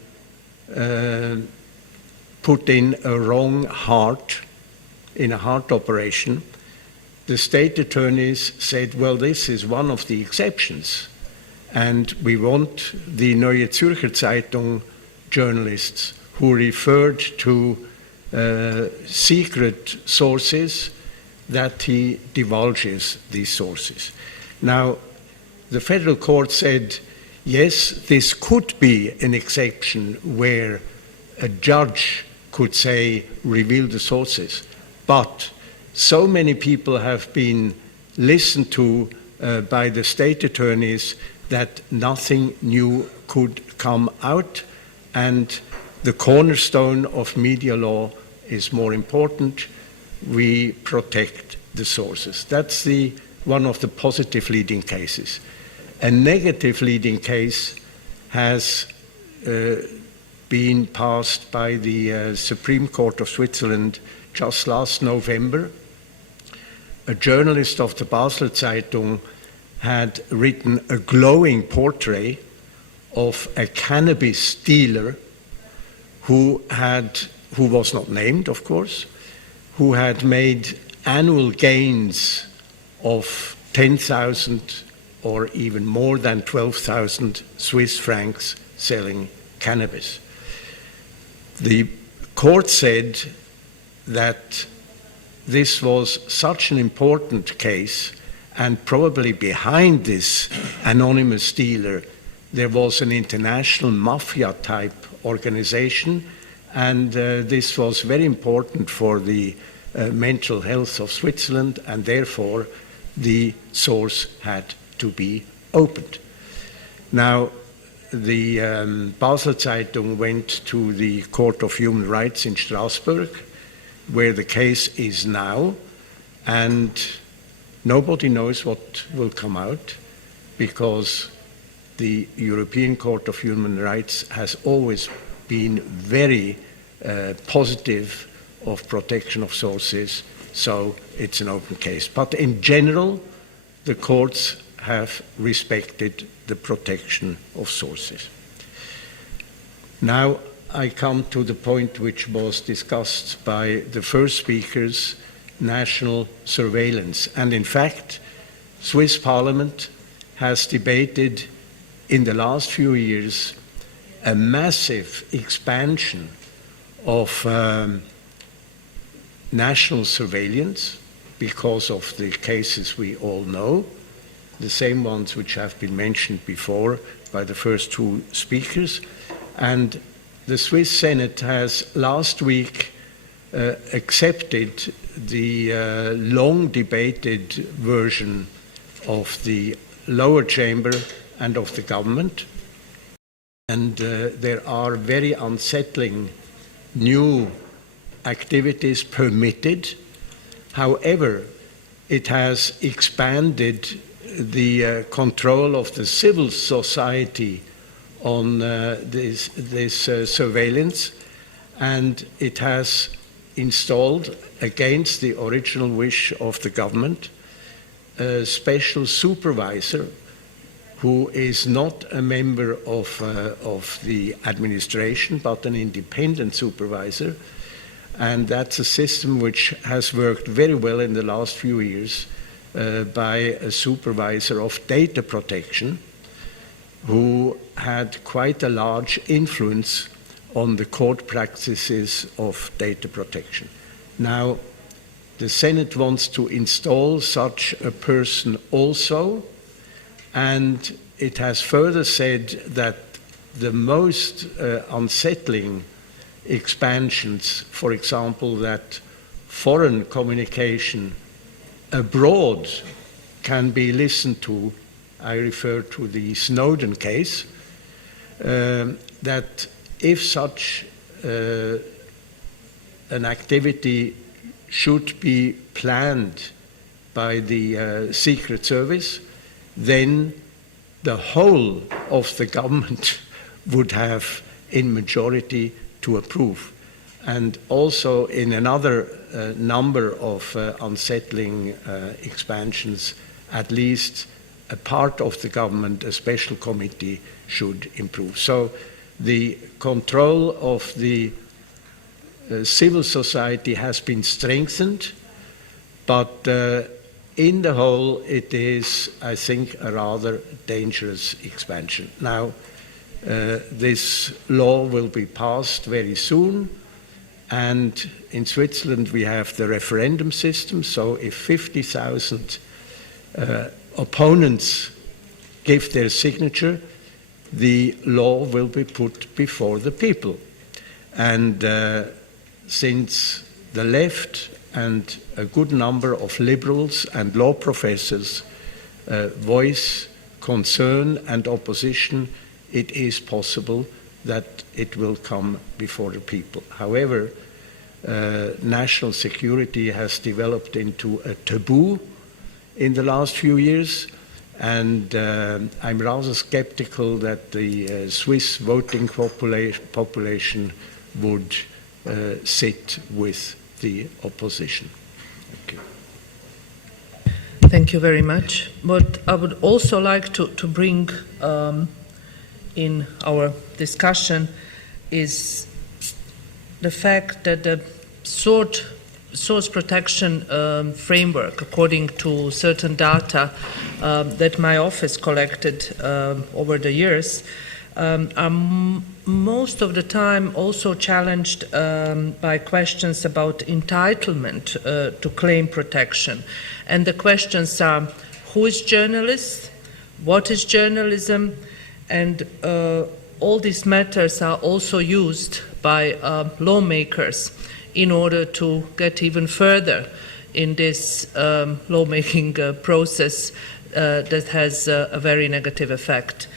put in a wrong heart in a heart operation, the state attorneys said, well, this is one of the exceptions, and we want the Neue Zürcher Zeitung journalists who referred to secret sources that he divulges these sources. Now, the federal court said, yes, this could be an exception where a judge could say, reveal the sources, but so many people have been listened to by the state attorneys that nothing new could come out, and the cornerstone of media law is more important. We protect the sources. That's one of the positive leading cases. A negative leading case has been passed by the Supreme Court of Switzerland just last November. A journalist of the Basler Zeitung had written a glowing portrait of a cannabis dealer who was not named, of course, who had made annual gains of 10,000 or even more than 12,000 Swiss francs selling cannabis. The court said that this was such an important case, and probably behind this anonymous dealer there was an international mafia-type organization, and this was very important for the mental health of Switzerland, and therefore the source had to be opened. Now, the Basel Zeitung went to the Court of Human Rights in Strasbourg, where the case is now, and nobody knows what will come out, because the European Court of Human Rights has always been very positive of protection of sources, so it's an open case. But in general, the courts have respected the protection of sources. Now I come to the point which was discussed by the first speakers, national surveillance. And in fact, Swiss Parliament has debated in the last few years a massive expansion of national surveillance because of the cases we all know, the same ones which have been mentioned before by the first two speakers. And the Swiss Senate has last week accepted the long debated version of the lower chamber and of the government. And there are very unsettling new activities permitted. However, it has expanded the control of the civil society on this surveillance, and it has installed, against the original wish of the government, a special supervisor who is not a member of the administration, but an independent supervisor. And that's a system which has worked very well in the last few years by a supervisor of data protection who had quite a large influence on the court practices of data protection. Now, the Senate wants to install such a person also, and it has further said that the most unsettling expansions, for example, that foreign communication abroad can be listened to, I refer to the Snowden case, that if such an activity should be planned by the Secret Service, then the whole of the government would have in majority to approve. And also in another number of unsettling expansions, at least a part of the government, a special committee, should improve. So the control of the civil society has been strengthened, but in the whole it is, I think, a rather dangerous expansion. Now, this law will be passed very soon, and in Switzerland we have the referendum system, so if 50,000 opponents give their signature, the law will be put before the people. And since the left and a good number of liberals and law professors voice concern and opposition, it is possible that it will come before the people. However, national security has developed into a taboo in the last few years, and I'm rather skeptical that the Swiss voting population would sit with the opposition. Thank you. Thank you very much. What I would also like to bring in our discussion is the fact that the source protection framework, according to certain data that my office collected over the years, are most of the time also challenged by questions about entitlement to claim protection. And the questions are, who is journalist? What is journalism? And all these matters are also used by lawmakers in order to get even further in this lawmaking process that has a very negative effect.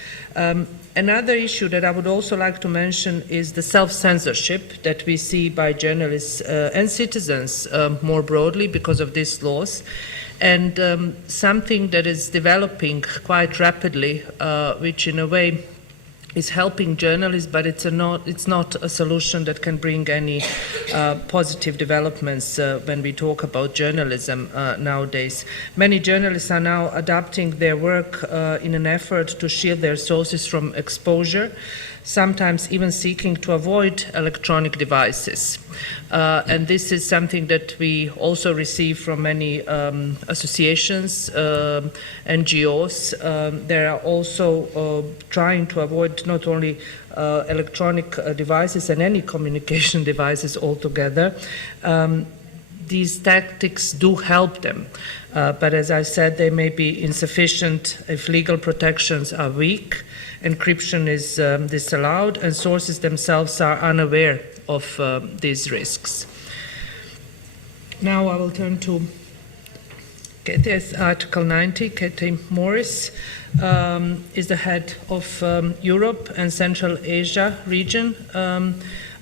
Another issue that I would also like to mention is the self-censorship that we see by journalists and citizens more broadly because of these laws. And something that is developing quite rapidly, which in a way is helping journalists, but it's not a solution that can bring any positive developments when we talk about journalism nowadays. Many journalists are now adapting their work in an effort to shield their sources from exposure, sometimes even seeking to avoid electronic devices. And this is something that we also receive from many associations, NGOs. They are also trying to avoid not only electronic devices and any communication devices altogether. These tactics do help them, but as I said, they may be insufficient if legal protections are weak, encryption is disallowed, and sources themselves are unaware of these risks. Now I will turn to Katie, Article 90. Katie Morris is the head of Europe and Central Asia region.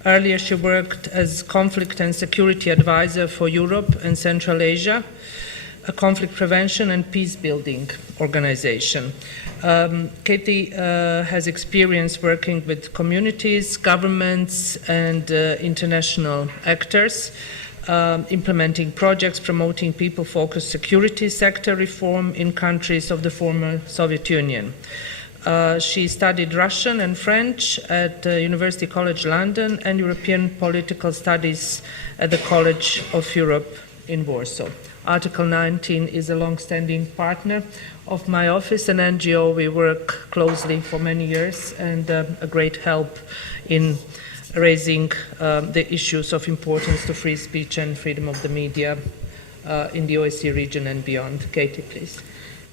Earlier she worked as conflict and security advisor for Europe and Central Asia, a conflict prevention and peace building organization. Katie has experience working with communities, governments, and international actors, implementing projects promoting people-focused security sector reform in countries of the former Soviet Union. She studied Russian and French at University College London and European Political Studies at the College of Europe in Warsaw. Article 19 is a long-standing partner of my office and NGO. We work closely for many years and a great help in raising the issues of importance to free speech and freedom of the media in the OSCE region and beyond. Katie, please.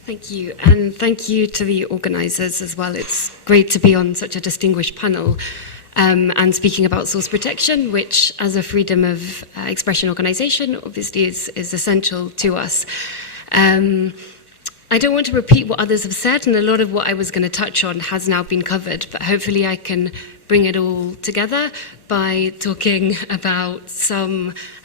Thank you, and thank you to the organisers as well. It's great to be on such a distinguished panel and speaking about source protection, which as a freedom of expression organisation obviously is essential to us. I don't want to repeat what others have said, and a lot of what I was going to touch on has now been covered, but hopefully I can bring it all together by talking about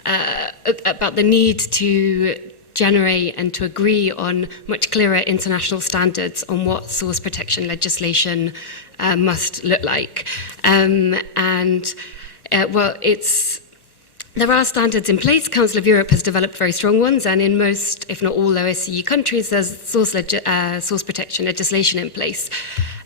about the need to generate and to agree on much clearer international standards on what source protection legislation must look like. There are standards in place. Council of Europe has developed very strong ones, and in most, if not all, OSCE countries, there's source protection legislation in place.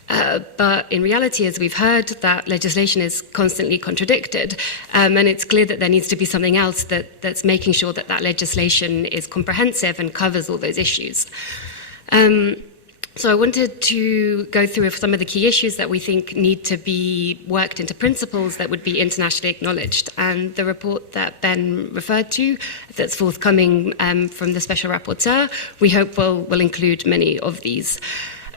But in reality, as we've heard, that legislation is constantly contradicted, and it's clear that there needs to be something else that's making sure that that legislation is comprehensive and covers all those issues. So I wanted to go through some of the key issues that we think need to be worked into principles that would be internationally acknowledged. And the report that Ben referred to, that's forthcoming from the Special Rapporteur, we hope will include many of these.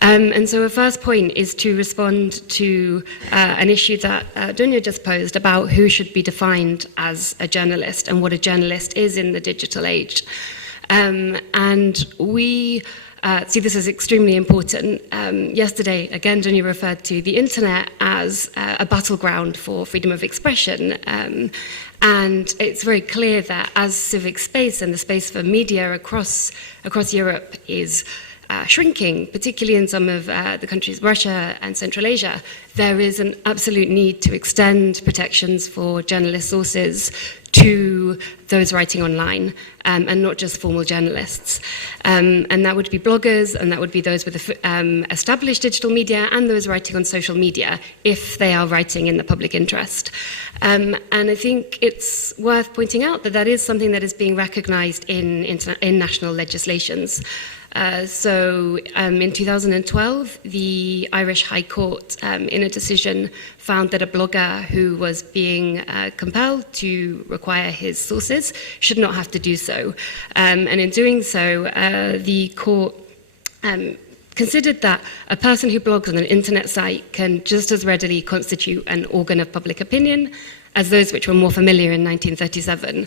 And so a first point is to respond to an issue that Dunja just posed about who should be defined as a journalist and what a journalist is in the digital age. And we see this as extremely important. Yesterday, again, Dunja referred to the internet as a battleground for freedom of expression. And it's very clear that as civic space and the space for media across Europe is shrinking, particularly in some of the countries, Russia and Central Asia, there is an absolute need to extend protections for journalist sources to those writing online, and not just formal journalists. And that would be bloggers, and that would be those with established digital media, and those writing on social media, if they are writing in the public interest. And I think it's worth pointing out that that is something that is being recognized in national legislations. So in 2012, the Irish High Court, in a decision, found that a blogger who was being compelled to require his sources should not have to do so. And in doing so, the court considered that a person who blogs on an internet site can just as readily constitute an organ of public opinion as those which were more familiar in 1937.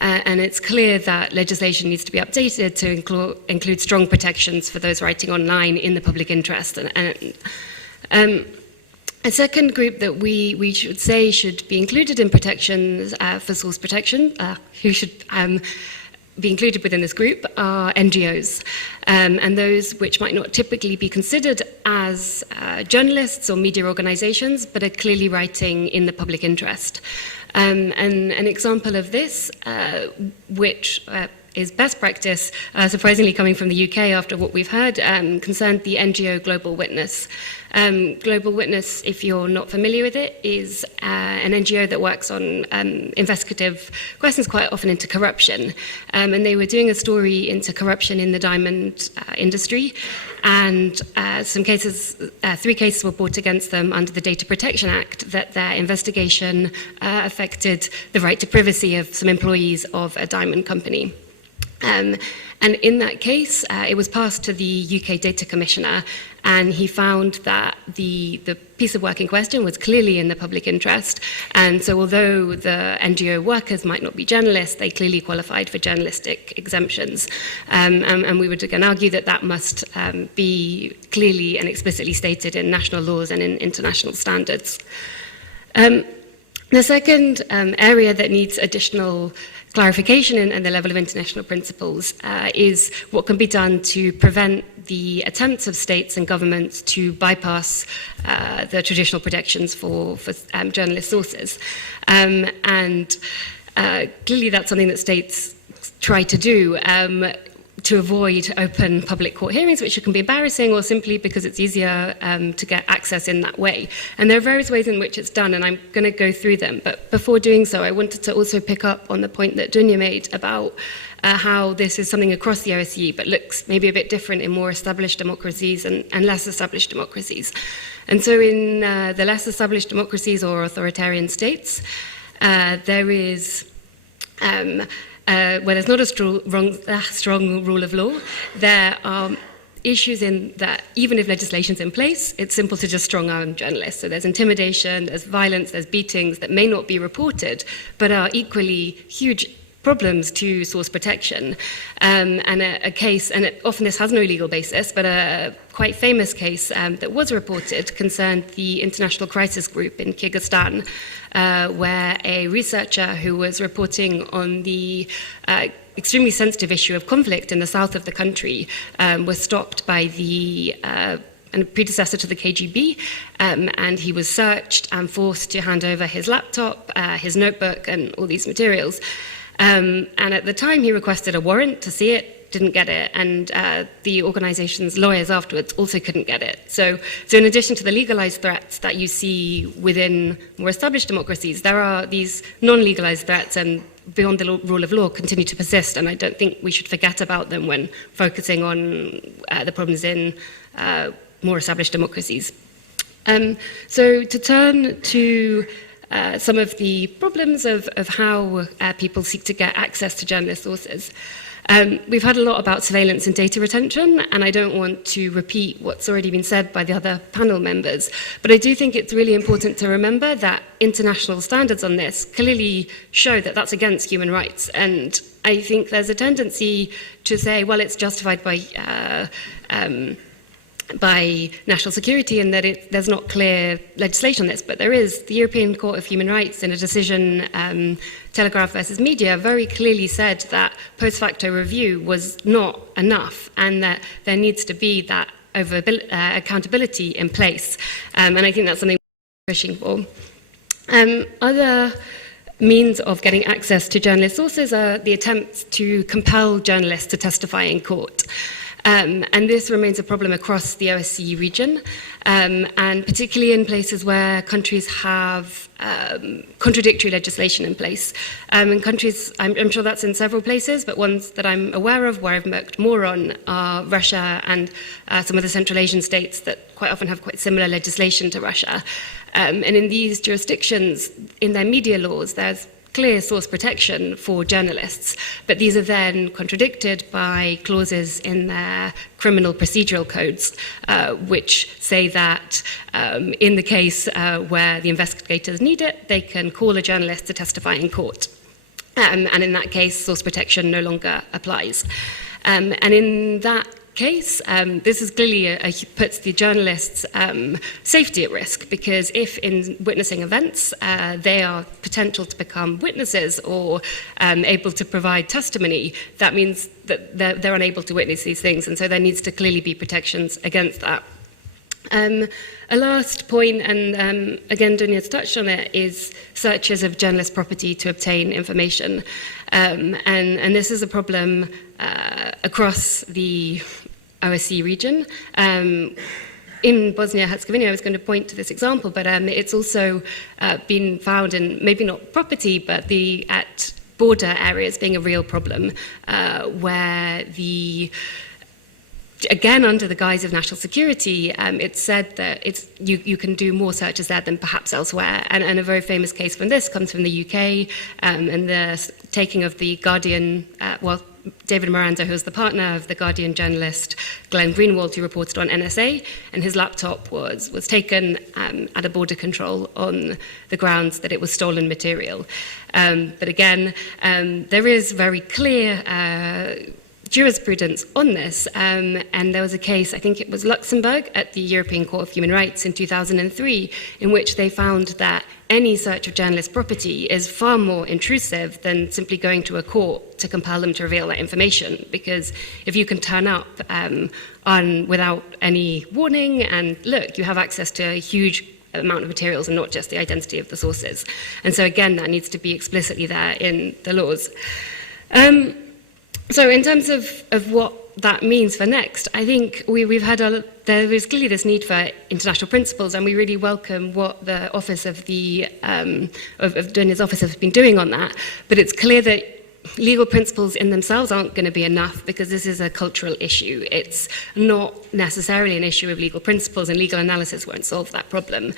And it's clear that legislation needs to be updated to include strong protections for those writing online in the public interest. A second group that we should say should be included in protections for source protection, who should be included within this group, are NGOs, and those which might not typically be considered as journalists or media organizations, but are clearly writing in the public interest. And an example of this, which is best practice, surprisingly coming from the UK after what we've heard, concerned the NGO Global Witness. Global Witness, if you're not familiar with it, is an NGO that works on investigative questions, quite often into corruption. And they were doing a story into corruption in the diamond industry. And three cases were brought against them under the Data Protection Act that their investigation affected the right to privacy of some employees of a diamond company. And in that case, it was passed to the UK Data Commissioner, and he found that the piece of work in question was clearly in the public interest. And so although the NGO workers might not be journalists, they clearly qualified for journalistic exemptions. And we would again argue that that must be clearly and explicitly stated in national laws and in international standards. The second area that needs additional clarification and the level of international principles is what can be done to prevent the attempts of states and governments to bypass the traditional protections for journalist sources. And clearly that's something that states try to do to avoid open public court hearings, which can be embarrassing, or simply because it's easier to get access in that way. And there are various ways in which it's done, and I'm going to go through them. But before doing so, I wanted to also pick up on the point that Dunja made about how this is something across the OSCE, but looks maybe a bit different in more established democracies and less established democracies. And so in the less established democracies or authoritarian states, there is where there's not a strong rule of law, there are issues in that even if legislation's in place, it's simple to just strong-arm journalists. So there's intimidation, there's violence, there's beatings that may not be reported, but are equally huge problems to source protection. And a case, and often this has no legal basis, but a quite famous case that was reported concerned the International Crisis Group in Kyrgyzstan, where a researcher who was reporting on the extremely sensitive issue of conflict in the south of the country was stopped by the and a predecessor to the KGB, and he was searched and forced to hand over his laptop, his notebook, and all these materials. And at the time, he requested a warrant to see it, didn't get it, and the organization's lawyers afterwards also couldn't get it. So in addition to the legalized threats that you see within more established democracies, there are these non-legalized threats, and beyond the rule of law, continue to persist, and I don't think we should forget about them when focusing on the problems in more established democracies. So to turn to some of the problems of how people seek to get access to journalist sources. We've heard a lot about surveillance and data retention, and I don't want to repeat what's already been said by the other panel members, but I do think it's really important to remember that international standards on this clearly show that that's against human rights. And I think there's a tendency to say, well, it's justified by national security and that there's not clear legislation on this, but there is. The European Court of Human Rights in a decision, Telegraph versus Media, very clearly said that post facto review was not enough and that there needs to be that accountability in place. And I think that's something we're pushing for. Other means of getting access to journalist sources are the attempts to compel journalists to testify in court. And this remains a problem across the OSCE region, and particularly in places where countries have contradictory legislation in place. In countries, I'm sure that's in several places, but ones that I'm aware of where I've worked more on are Russia and some of the Central Asian states that quite often have quite similar legislation to Russia. And in these jurisdictions, in their media laws, there's clear source protection for journalists, but these are then contradicted by clauses in their criminal procedural codes, which say that in the case where the investigators need it, they can call a journalist to testify in court. And in that case, source protection no longer applies. And in that case, this is clearly puts the journalists' safety at risk, because if in witnessing events they are potential to become witnesses or able to provide testimony, that means that they're unable to witness these things, and so there needs to clearly be protections against that. A last point, and again Dunja's touched on it, is searches of journalist property to obtain information. And this is a problem across the OSCE region. In Bosnia-Herzegovina, I was going to point to this example, but it's also been found in, maybe not property, but at border areas being a real problem, where again, under the guise of national security, it's said that you can do more searches there than perhaps elsewhere. And a very famous case from this comes from the UK, and the taking of the Guardian, David Miranda, who was the partner of the Guardian journalist Glenn Greenwald, who reported on NSA, and his laptop was taken at a border control on the grounds that it was stolen material. But again, there is very clear jurisprudence on this, and there was a case, I think it was Luxembourg, at the European Court of Human Rights in 2003, in which they found that any search of journalist property is far more intrusive than simply going to a court to compel them to reveal that information, because if you can turn up without any warning and look, you have access to a huge amount of materials and not just the identity of the sources. And so again, that needs to be explicitly there in the laws. So in terms of what that means for next, I think we've had there is clearly this need for international principles, and we really welcome what the office of Dunja's office has been doing on that. But it's clear that legal principles in themselves aren't going to be enough, because this is a cultural issue. It's not necessarily an issue of legal principles, and legal analysis won't solve that problem.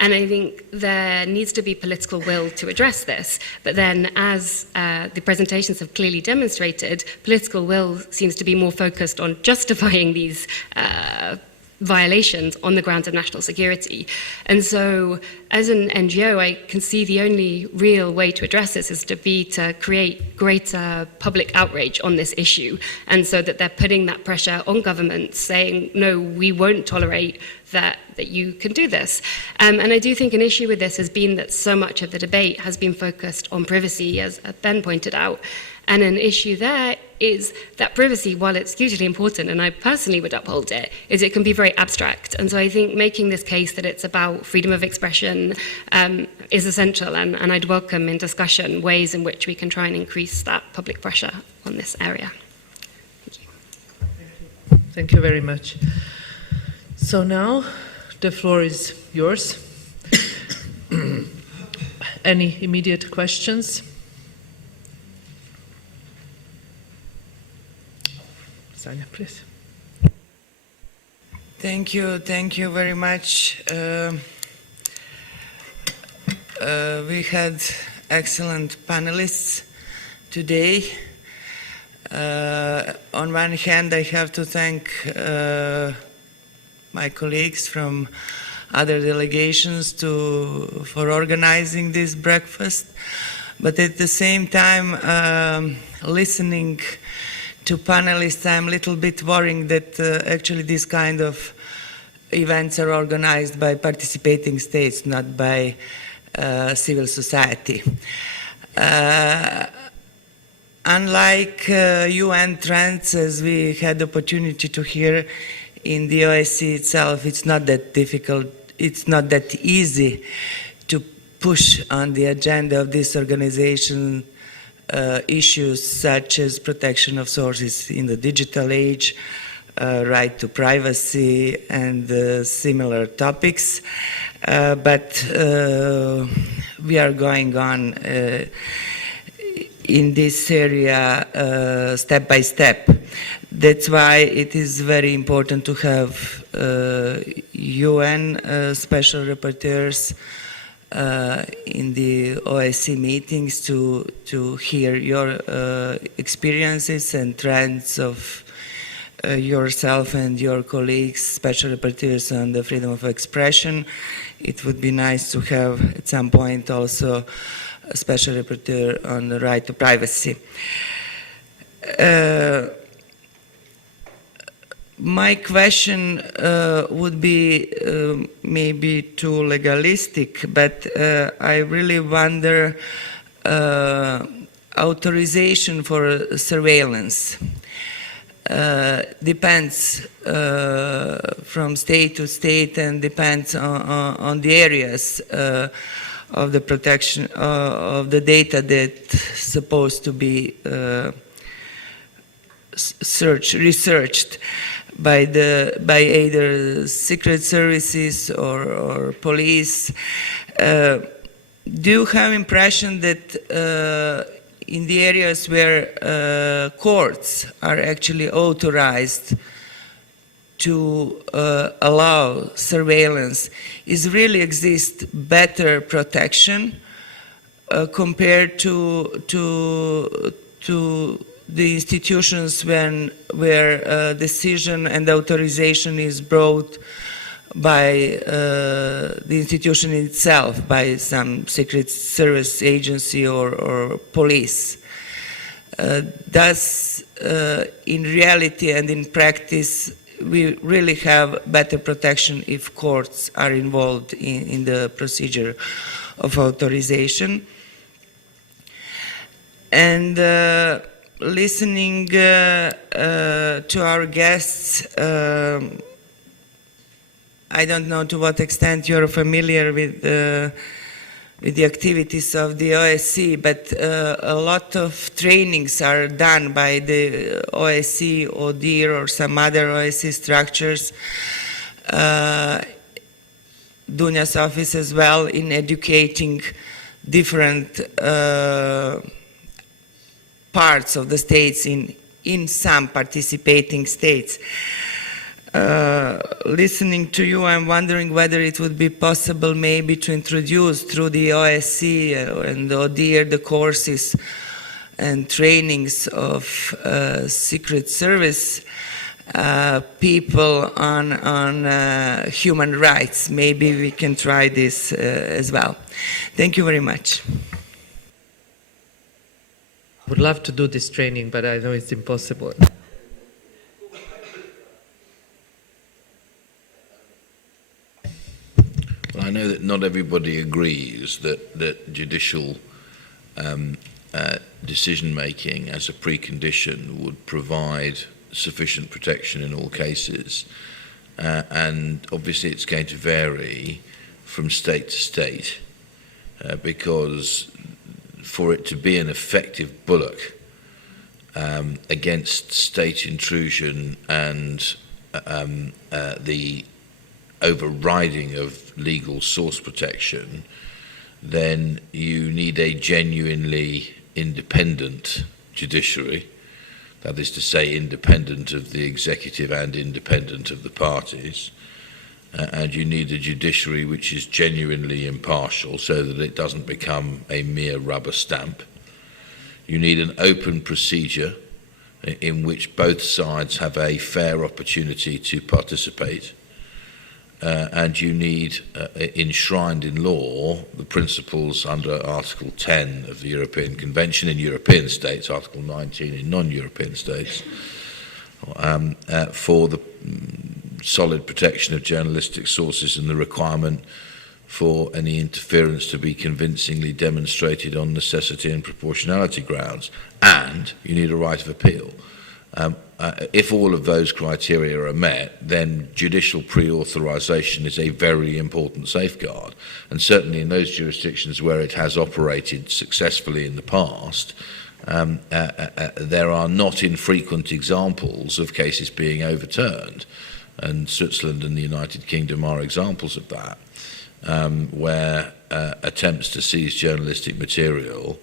And I think there needs to be political will to address this. But then, as the presentations have clearly demonstrated, political will seems to be more focused on justifying these violations on the grounds of national security. And so, as an NGO, I can see the only real way to address this is to create greater public outrage on this issue, and so that they're putting that pressure on governments, saying, no, we won't tolerate that you can do this. And I do think an issue with this has been that so much of the debate has been focused on privacy, as Ben pointed out. And an issue there is that privacy, while it's hugely important, and I personally would uphold it, is it can be very abstract. And so I think making this case that it's about freedom of expression is essential, and I'd welcome in discussion ways in which we can try and increase that public pressure on this area. Thank you. Thank you very much. So now the floor is yours. Any immediate questions? Sanja, please. Thank you very much. We had excellent panelists today. On one hand, I have to thank my colleagues from other delegations for organizing this breakfast, but at the same time, listening to panelists, I'm a little bit worried that actually these kind of events are organized by participating states, not by civil society. Unlike UN trends, as we had the opportunity to hear in the OSCE itself, it's not that difficult, it's not that easy to push on the agenda of this organization issues such as protection of sources in the digital age, right to privacy, and similar topics. But we are going on in this area step by step. That's why it is very important to have UN special rapporteurs in the OSCE meetings to hear your experiences and trends of yourself and your colleagues, special rapporteurs on the freedom of expression. It would be nice to have at some point also a special rapporteur on the right to privacy. My question would be maybe too legalistic, but I really wonder authorization for surveillance. Depends from state to state and depends on the areas of the protection of the data that's supposed to be researched by either secret services or police. Do you have impression that in the areas where courts are actually authorized to allow surveillance, is really exist better protection compared to the institutions where decision and authorization is brought by the institution itself, by some secret service agency or police. Thus, in reality and in practice, we really have better protection if courts are involved in the procedure of authorization. And listening to our guests, I don't know to what extent you're familiar with the activities of the OSCE, but a lot of trainings are done by the OSCE, ODIHR, or some other OSCE structures, Dunja's office as well, in educating different parts of the states in some participating states. Listening to you, I'm wondering whether it would be possible maybe to introduce through the OSCE and the ODIHR the courses and trainings of Secret Service people on human rights. Maybe we can try this as well. Thank you very much. I would love to do this training, but I know it's impossible. Well, I know that not everybody agrees that judicial decision-making as a precondition would provide sufficient protection in all cases. And obviously it's going to vary from state to state because for it to be an effective bulwark against state intrusion and the overriding of legal source protection, then you need a genuinely independent judiciary, that is to say independent of the executive and independent of the parties, and you need a judiciary which is genuinely impartial so that it doesn't become a mere rubber stamp. You need an open procedure in which both sides have a fair opportunity to participate. And you need, enshrined in law, the principles under Article 10 of the European Convention in European states, Article 19 in non-European states, for the solid protection of journalistic sources and the requirement for any interference to be convincingly demonstrated on necessity and proportionality grounds. And you need a right of appeal. If all of those criteria are met, then judicial pre-authorization is a very important safeguard. And certainly in those jurisdictions where it has operated successfully in the past, there are not infrequent examples of cases being overturned. And Switzerland and the United Kingdom are examples of that, where attempts to seize journalistic material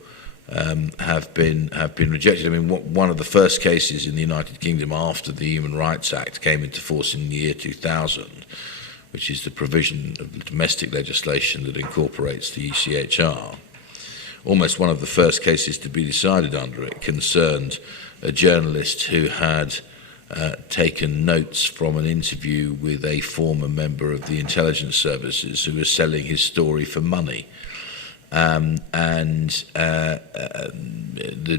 have been rejected. I mean, one of the first cases in the United Kingdom after the Human Rights Act came into force in the year 2000 which is the provision of domestic legislation that incorporates the ECHR. Almost one of the first cases to be decided under it concerned a journalist who had taken notes from an interview with a former member of the intelligence services who was selling his story for money. The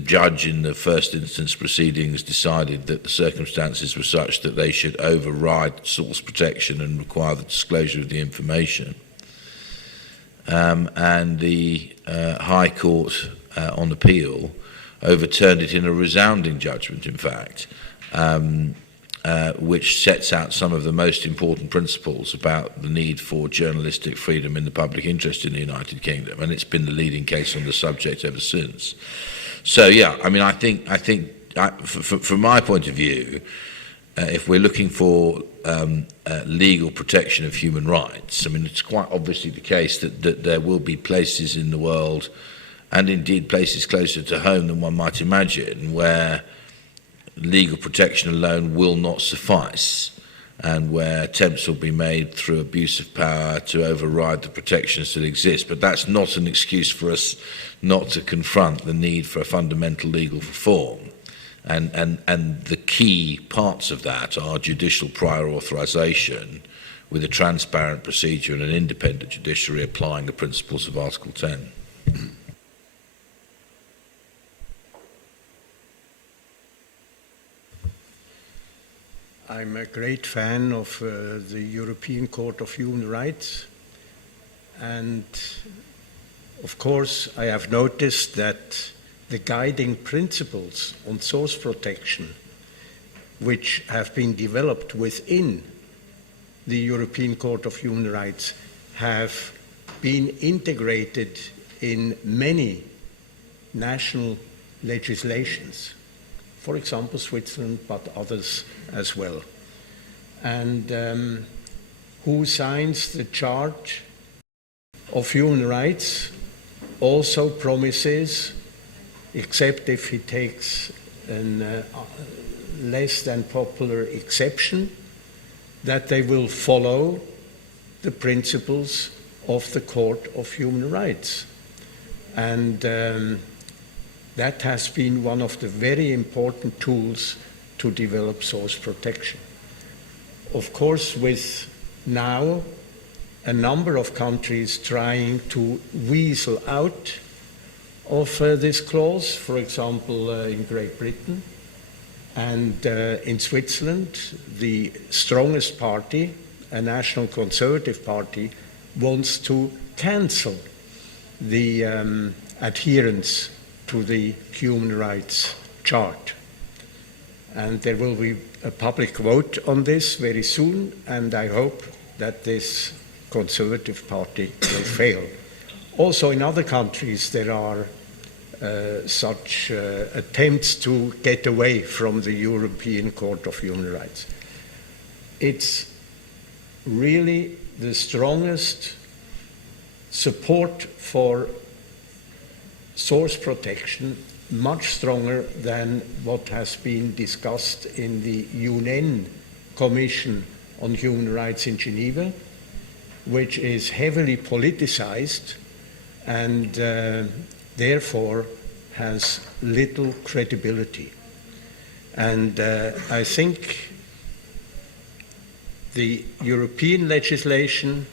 judge in the first instance proceedings decided that the circumstances were such that they should override source protection and require the disclosure of the information. And the High Court on appeal overturned it in a resounding judgment, in fact, which sets out some of the most important principles about the need for journalistic freedom in the public interest in the United Kingdom, and it's been the leading case on the subject ever since. So, yeah, I mean, I think from my point of view, if we're looking for legal protection of human rights, I mean, it's quite obviously the case that there will be places in the world, and indeed places closer to home than one might imagine, where legal protection alone will not suffice, and where attempts will be made through abuse of power to override the protections that exist. But that's not an excuse for us not to confront the need for a fundamental legal reform. And the key parts of that are judicial prior authorization with a transparent procedure and an independent judiciary applying the principles of Article 10. I'm a great fan of the European Court of Human Rights, and of course I have noticed that the guiding principles on source protection, which have been developed within the European Court of Human Rights, have been integrated in many national legislations. For example, Switzerland, but others as well. And who signs the Charter of Human Rights also promises, except if he takes a less than popular exception, that they will follow the principles of the Court of Human Rights. And that has been one of the very important tools to develop source protection. Of course, with now a number of countries trying to weasel out of this clause, for example, in Great Britain and in Switzerland, the strongest party, a National Conservative Party, wants to cancel the adherence to the Human Rights Charter. And there will be a public vote on this very soon, and I hope that this Conservative Party will fail. Also in other countries there are such attempts to get away from the European Court of Human Rights. It's really the strongest support for source protection, much stronger than what has been discussed in the UN Commission on Human Rights in Geneva, which is heavily politicized and therefore has little credibility. And I think the European legislation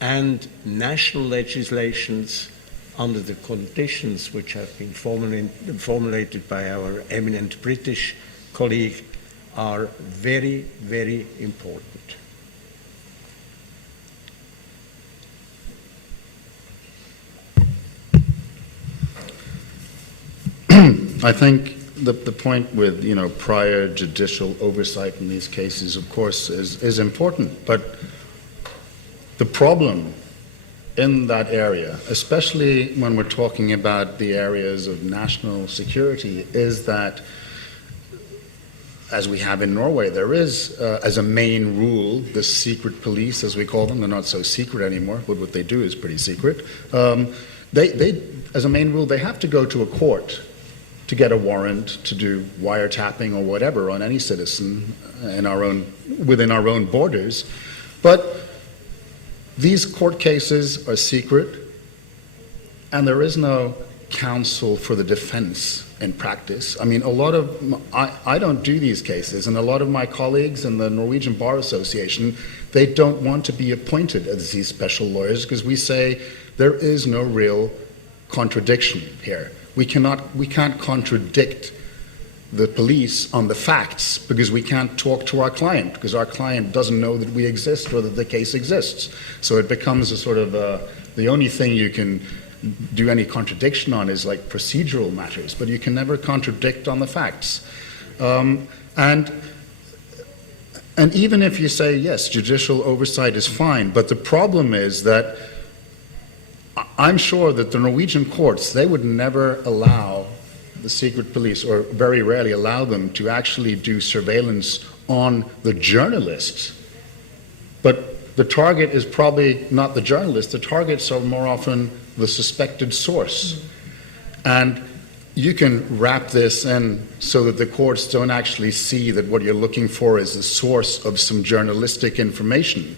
and national legislations under the conditions which have been formulated by our eminent British colleague are very, very important. I think the point with, prior judicial oversight in these cases, of course, is important, but the problem in that area, especially when we're talking about the areas of national security, is that, as we have in Norway, there is, as a main rule, the secret police, as we call them. They're not so secret anymore, but what they do is pretty secret. They, as a main rule, they have to go to a court to get a warrant to do wiretapping or whatever on any citizen in within our own borders. But These court cases are secret, and there is no counsel for the defense in practice. I mean, I don't do these cases, and a lot of my colleagues in the Norwegian Bar Association, they don't want to be appointed as these special lawyers because we say there is no real contradiction here. We can't contradict the police on the facts because we can't talk to our client because our client doesn't know that we exist or that the case exists. So it becomes a sort of the only thing you can do any contradiction on is like procedural matters, but you can never contradict on the facts. And even if you say, yes, judicial oversight is fine, but the problem is that I'm sure that the Norwegian courts, they would never allow the secret police, or very rarely allow them to actually do surveillance on the journalists. But the target is probably not the journalist, the targets are more often the suspected source. And you can wrap this in so that the courts don't actually see that what you're looking for is the source of some journalistic information.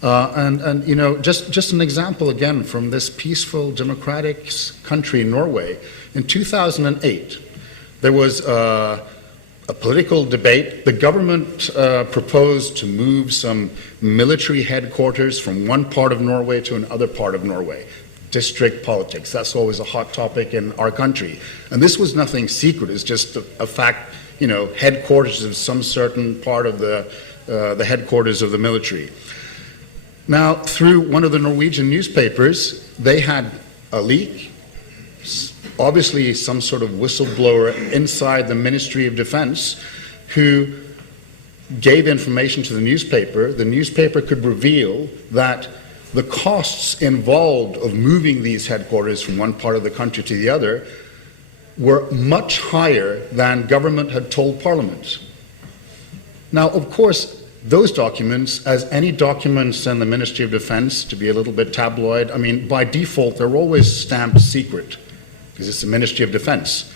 And you know, just an example again from this peaceful democratic country, Norway. In 2008, there was a political debate. The government proposed to move some military headquarters from one part of Norway to another part of Norway. District politics, that's always a hot topic in our country. And this was nothing secret, it's just a fact, you know, headquarters of some certain part of the headquarters of the military. Now, through one of the Norwegian newspapers, they had a leak, obviously some sort of whistleblower inside the Ministry of Defense who gave information to the newspaper. The newspaper could reveal that the costs involved of moving these headquarters from one part of the country to the other were much higher than government had told Parliament. Now, of course, those documents, as any documents in the Ministry of Defense, to be a little bit tabloid, I mean, by default, they're always stamped secret, because it's the Ministry of Defense.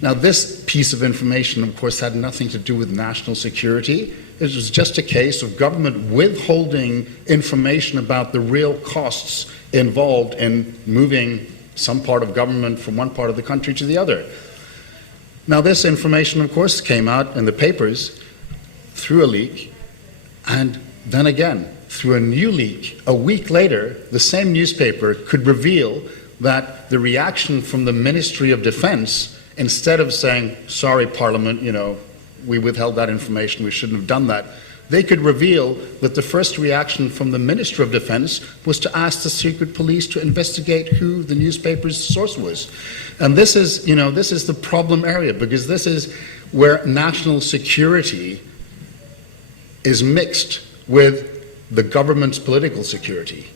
Now, this piece of information, of course, had nothing to do with national security. It was just a case of government withholding information about the real costs involved in moving some part of government from one part of the country to the other. Now, this information, of course, came out in the papers through a leak, and then again, through a new leak, a week later, the same newspaper could reveal that the reaction from the Ministry of Defense, instead of saying, sorry, Parliament, you know, we withheld that information, we shouldn't have done that, they could reveal that the first reaction from the Minister of Defense was to ask the secret police to investigate who the newspaper's source was. And this is, you know, this is the problem area, because this is where national security is mixed with the government's political security.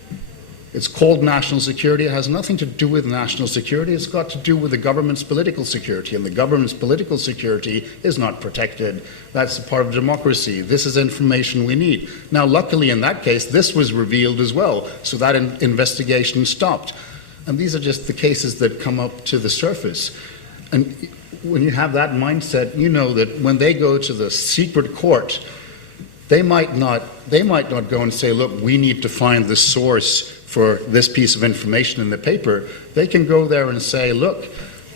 It's called national security. It has nothing to do with national security. It's got to do with the government's political security, and the government's political security is not protected. That's a part of democracy. This is information we need. Now, luckily in that case, this was revealed as well, so that investigation stopped. And these are just the cases that come up to the surface. And when you have that mindset, you know that when they go to the secret court, they might not go and say, look, we need to find the source for this piece of information in the paper. They can go there and say, look,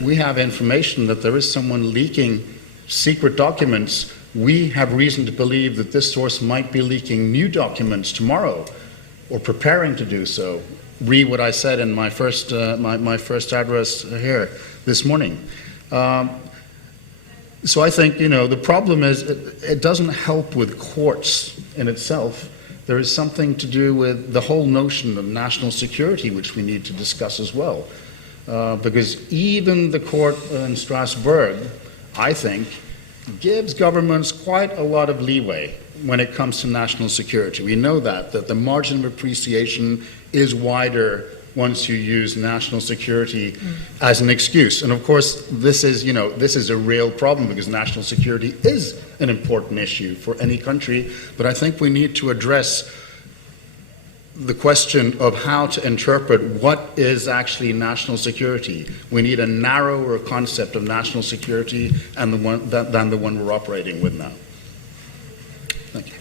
we have information that there is someone leaking secret documents. We have reason to believe that this source might be leaking new documents tomorrow, or preparing to do so. Read what I said in my first address here this morning. So I think, you know, the problem is it doesn't help with courts in itself. There is something to do with the whole notion of national security, which we need to discuss as well. Because even the court in Strasbourg, I think, gives governments quite a lot of leeway when it comes to national security. We know that the margin of appreciation is wider once you use national security as an excuse. And of course, this is, you know, this is a real problem, because national security is an important issue for any country. But I think we need to address the question of how to interpret what is actually national security. We need a narrower concept of national security than the one we're operating with now. Thank you.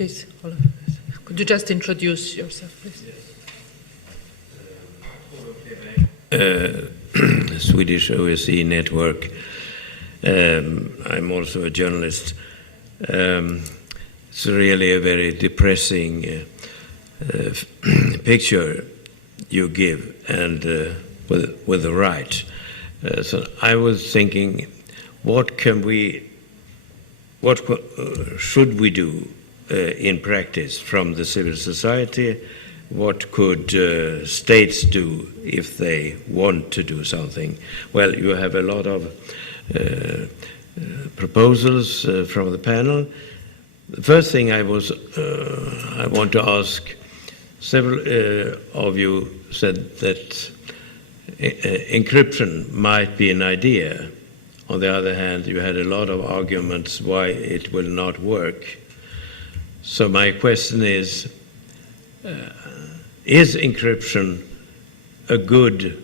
please, Olaf. Could you just introduce yourself, please? Swedish OSCE network. I'm also a journalist. It's really a very depressing picture you give, and with the right. So I was thinking, what should we do in practice from the civil society? What could states do if they want to do something? Well, you have a lot of proposals from the panel. The first thing I want to ask, several of you said that encryption might be an idea. On the other hand, you had a lot of arguments why it will not work. So my question is encryption a good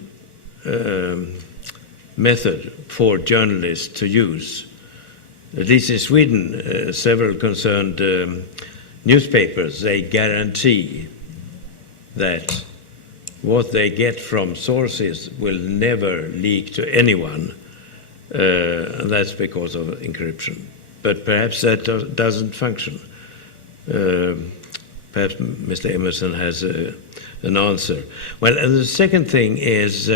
method for journalists to use? At least in Sweden, several concerned newspapers, they guarantee that what they get from sources will never leak to anyone. And that's because of encryption. But perhaps that doesn't function. Perhaps Mr. Emmerson has an answer. Well, and the second thing is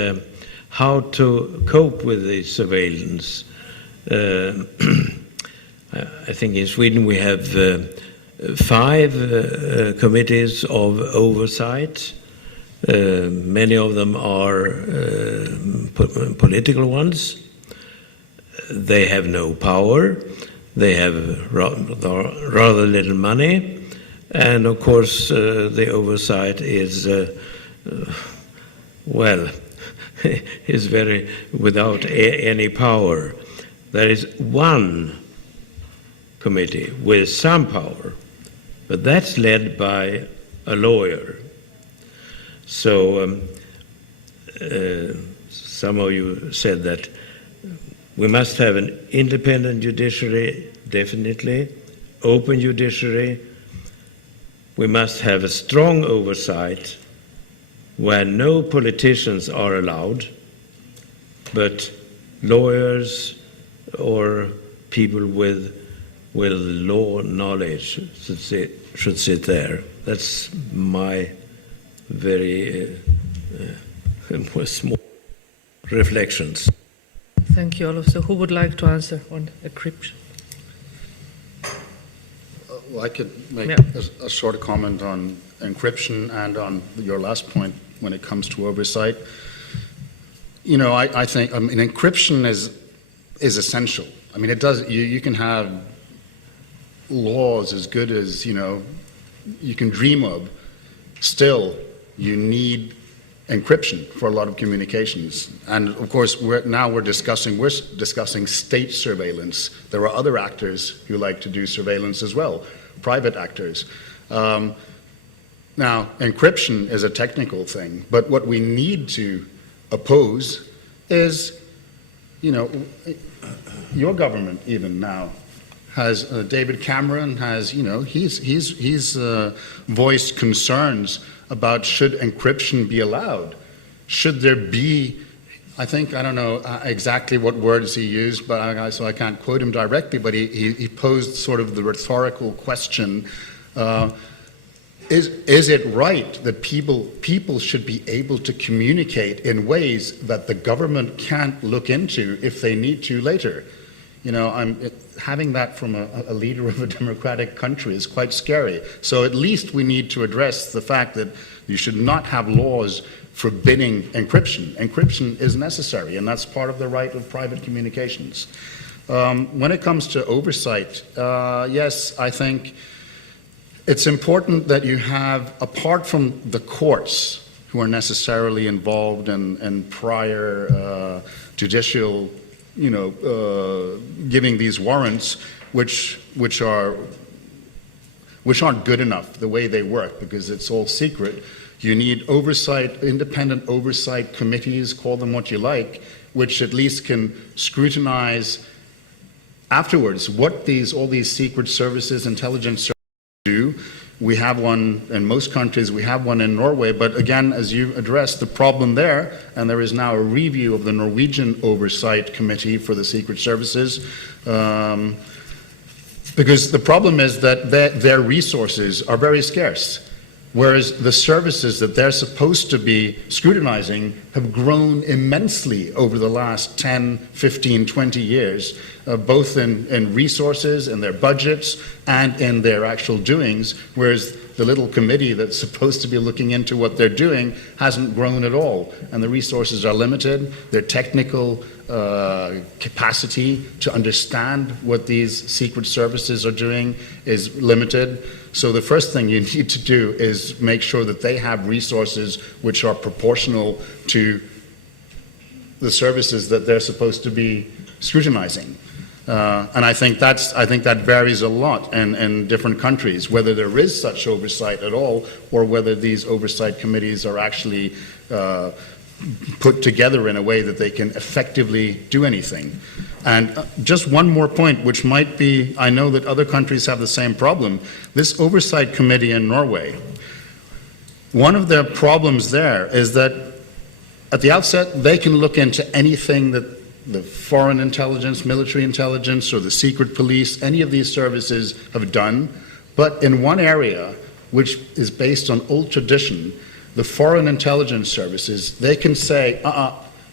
how to cope with the surveillance. I think in Sweden we have 5 committees of oversight. Many of them are political ones. They have no power. They have rather little money. And of course, the oversight is, is very without any power. There is one committee with some power, but that's led by a lawyer. So some of you said that we must have an independent judiciary, definitely, open judiciary. We must have a strong oversight where no politicians are allowed, but lawyers or people with law knowledge should sit there. That's my very small reflections. Thank you, Olaf. So who would like to answer on encryption? Well, I could make a short comment on encryption and on your last point when it comes to oversight. You know, I think encryption is essential. I mean, it does. You can have laws as good as you can dream of. Still, you need encryption for a lot of communications. And of course, we're discussing state surveillance. There are other actors who like to do surveillance as well, private actors. Now, encryption is a technical thing, but what we need to oppose is, your government even now has David Cameron has, he's voiced concerns about should encryption be allowed? Should there be, I don't know exactly what words he used, but so I can't quote him directly, but he posed sort of the rhetorical question, is it right that people should be able to communicate in ways that the government can't look into if they need to later? Having that from a leader of a democratic country is quite scary. So at least we need to address the fact that you should not have laws forbidding encryption. Encryption is necessary, and that's part of the right of private communications. When it comes to oversight, yes, I think it's important that you have, apart from the courts who are necessarily involved in prior judicial giving these warrants, which aren't good enough the way they work because it's all secret. You need oversight, independent oversight committees, call them what you like, which at least can scrutinize afterwards what all these secret services, intelligence services do, We have one in most countries, we have one in Norway, but again, as you addressed the problem there, and there is now a review of the Norwegian Oversight Committee for the Secret Services, because the problem is that their resources are very scarce, whereas the services that they're supposed to be scrutinizing have grown immensely over the last 10, 15, 20 years, both in resources, in their budgets, and in their actual doings, whereas the little committee that's supposed to be looking into what they're doing hasn't grown at all, and the resources are limited. Their technical capacity to understand what these secret services are doing is limited. So the first thing you need to do is make sure that they have resources which are proportional to the services that they're supposed to be scrutinizing. And I think that varies a lot in different countries, whether there is such oversight at all, or whether these oversight committees are actually put together in a way that they can effectively do anything. And just one more point, which might be, I know that other countries have the same problem. This oversight committee in Norway, one of their problems there is that at the outset, they can look into anything that the foreign intelligence, military intelligence, or the secret police, any of these services have done. But in one area, which is based on old tradition, the foreign intelligence services, they can say,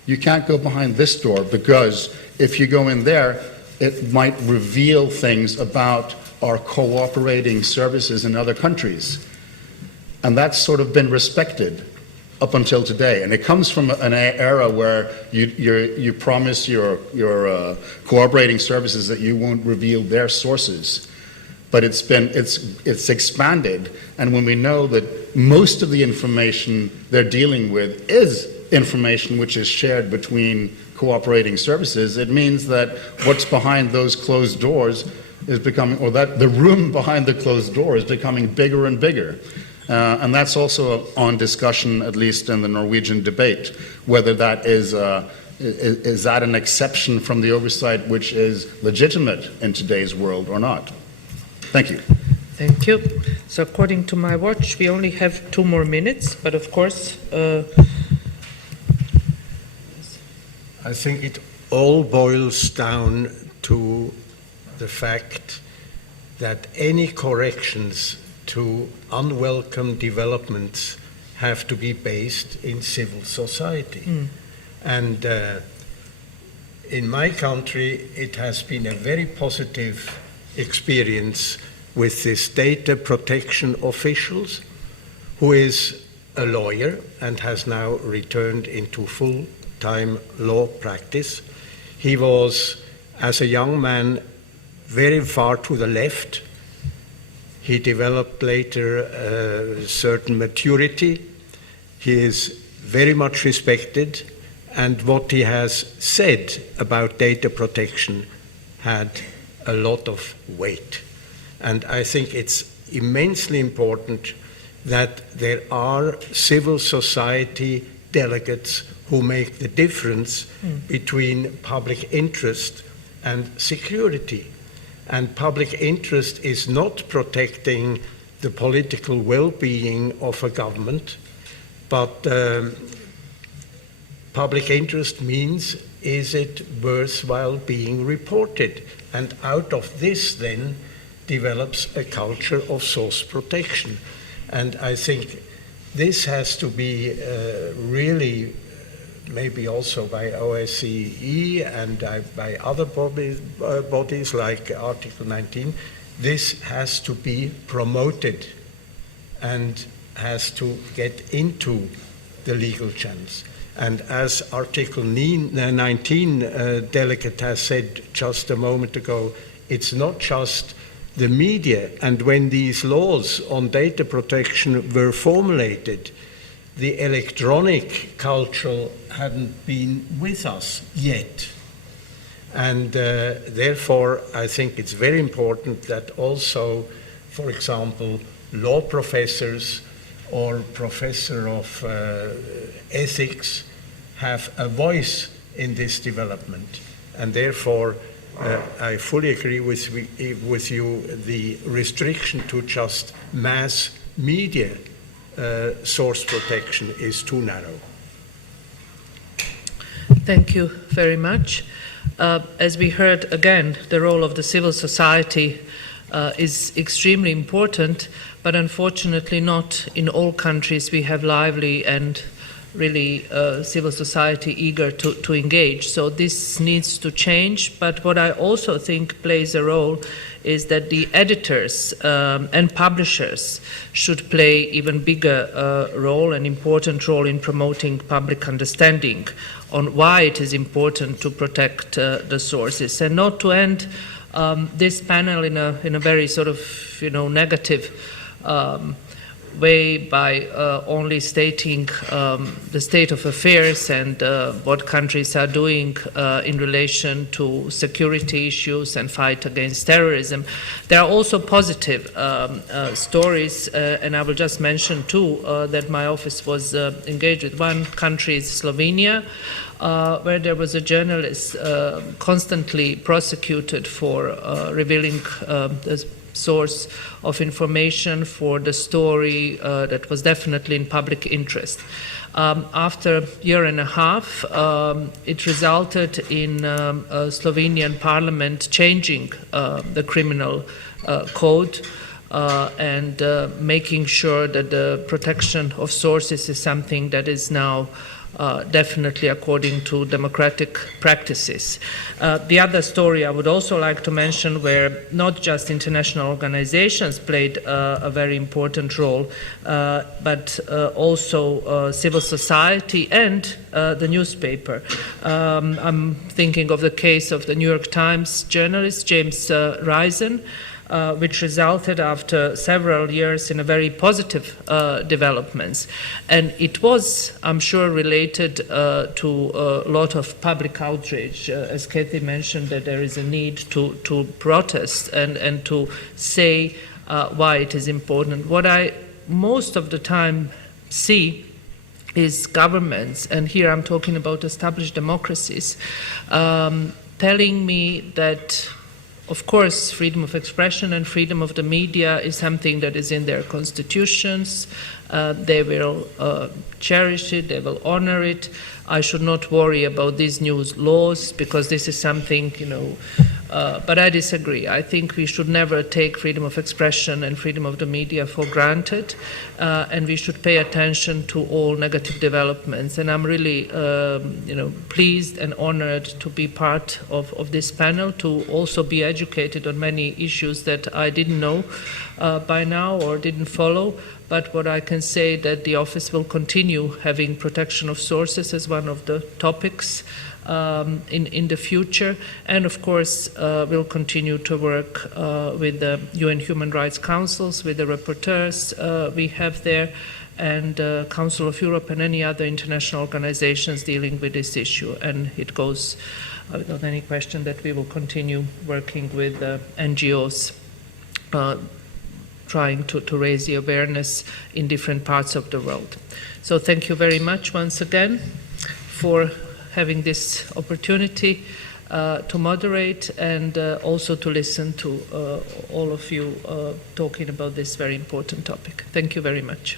you can't go behind this door, because if you go in there, it might reveal things about our cooperating services in other countries. And that's sort of been respected up until today. And it comes from an era where you promise your cooperating services that you won't reveal their sources. But it's expanded, and when we know that most of the information they're dealing with is information which is shared between cooperating services, it means that what's behind those closed doors is becoming, or that the room behind the closed door is becoming bigger and bigger. And that's also on discussion, at least in the Norwegian debate, whether that is that an exception from the oversight which is legitimate in today's world or not. Thank you. Thank you. So according to my watch, we only have 2 more minutes, but of course... I think it all boils down to the fact that any corrections to unwelcome developments have to be based in civil society. And in my country, it has been a very positive experience with this data protection officials, who is a lawyer and has now returned into full-time law practice. He was, as a young man, very far to the left. He developed later a certain maturity. He is very much respected, and what he has said about data protection had a lot of weight. And I think it's immensely important that there are civil society delegates who make the difference between public interest and security. And public interest is not protecting the political well-being of a government, but public interest means, is it worthwhile being reported? And out of this then develops a culture of source protection. And I think this has to be really, maybe also by OSCE and by other bodies like Article 19, this has to be promoted and has to get into the legal channels. And as Article 19 delegate has said just a moment ago, it's not just the media. And when these laws on data protection were formulated, the electronic culture hadn't been with us yet. And therefore, I think it's very important that also, for example, law professors or professor of ethics have a voice in this development. And therefore, I fully agree with you. The restriction to just mass media source protection is too narrow. Thank you very much. As we heard again, the role of the civil society is extremely important, but unfortunately not in all countries we have lively and really civil society eager to engage. So this needs to change, but what I also think plays a role is that the editors and publishers should play even bigger role, an important role in promoting public understanding on why it is important to protect the sources, and not to end this panel in a very sort of negative way by only stating the state of affairs and what countries are doing in relation to security issues and fight against terrorism. There are also positive stories, and I will just mention two that my office was engaged with. One country is Slovenia, where there was a journalist constantly prosecuted for revealing the source of information for the story that was definitely in public interest. After a year and a half, it resulted in Slovenian parliament changing the criminal code and making sure that the protection of sources is something that is now definitely according to democratic practices. The other story I would also like to mention, where not just international organizations played a very important role, but also civil society and the newspaper. I'm thinking of the case of the New York Times journalist James Risen, which resulted after several years in a very positive developments. And it was, I'm sure, related to a lot of public outrage. As Kathy mentioned, that there is a need to protest and to say why it is important. What I most of the time see is governments, and here I'm talking about established democracies, telling me that of course, freedom of expression and freedom of the media is something that is in their constitutions. They will cherish it, they will honor it. I should not worry about these new laws because this is something, but I disagree. I think we should never take freedom of expression and freedom of the media for granted, and we should pay attention to all negative developments. And I'm really, pleased and honored to be part of this panel, to also be educated on many issues that I didn't know by now or didn't follow. But what I can say that the office will continue having protection of sources as one of the topics in the future, and of course we'll continue to work with the UN Human Rights Councils, with the rapporteurs we have there, and Council of Europe and any other international organizations dealing with this issue. And it goes without any question that we will continue working with NGOs trying to raise the awareness in different parts of the world. So thank you very much once again for having this opportunity to moderate and also to listen to all of you talking about this very important topic. Thank you very much.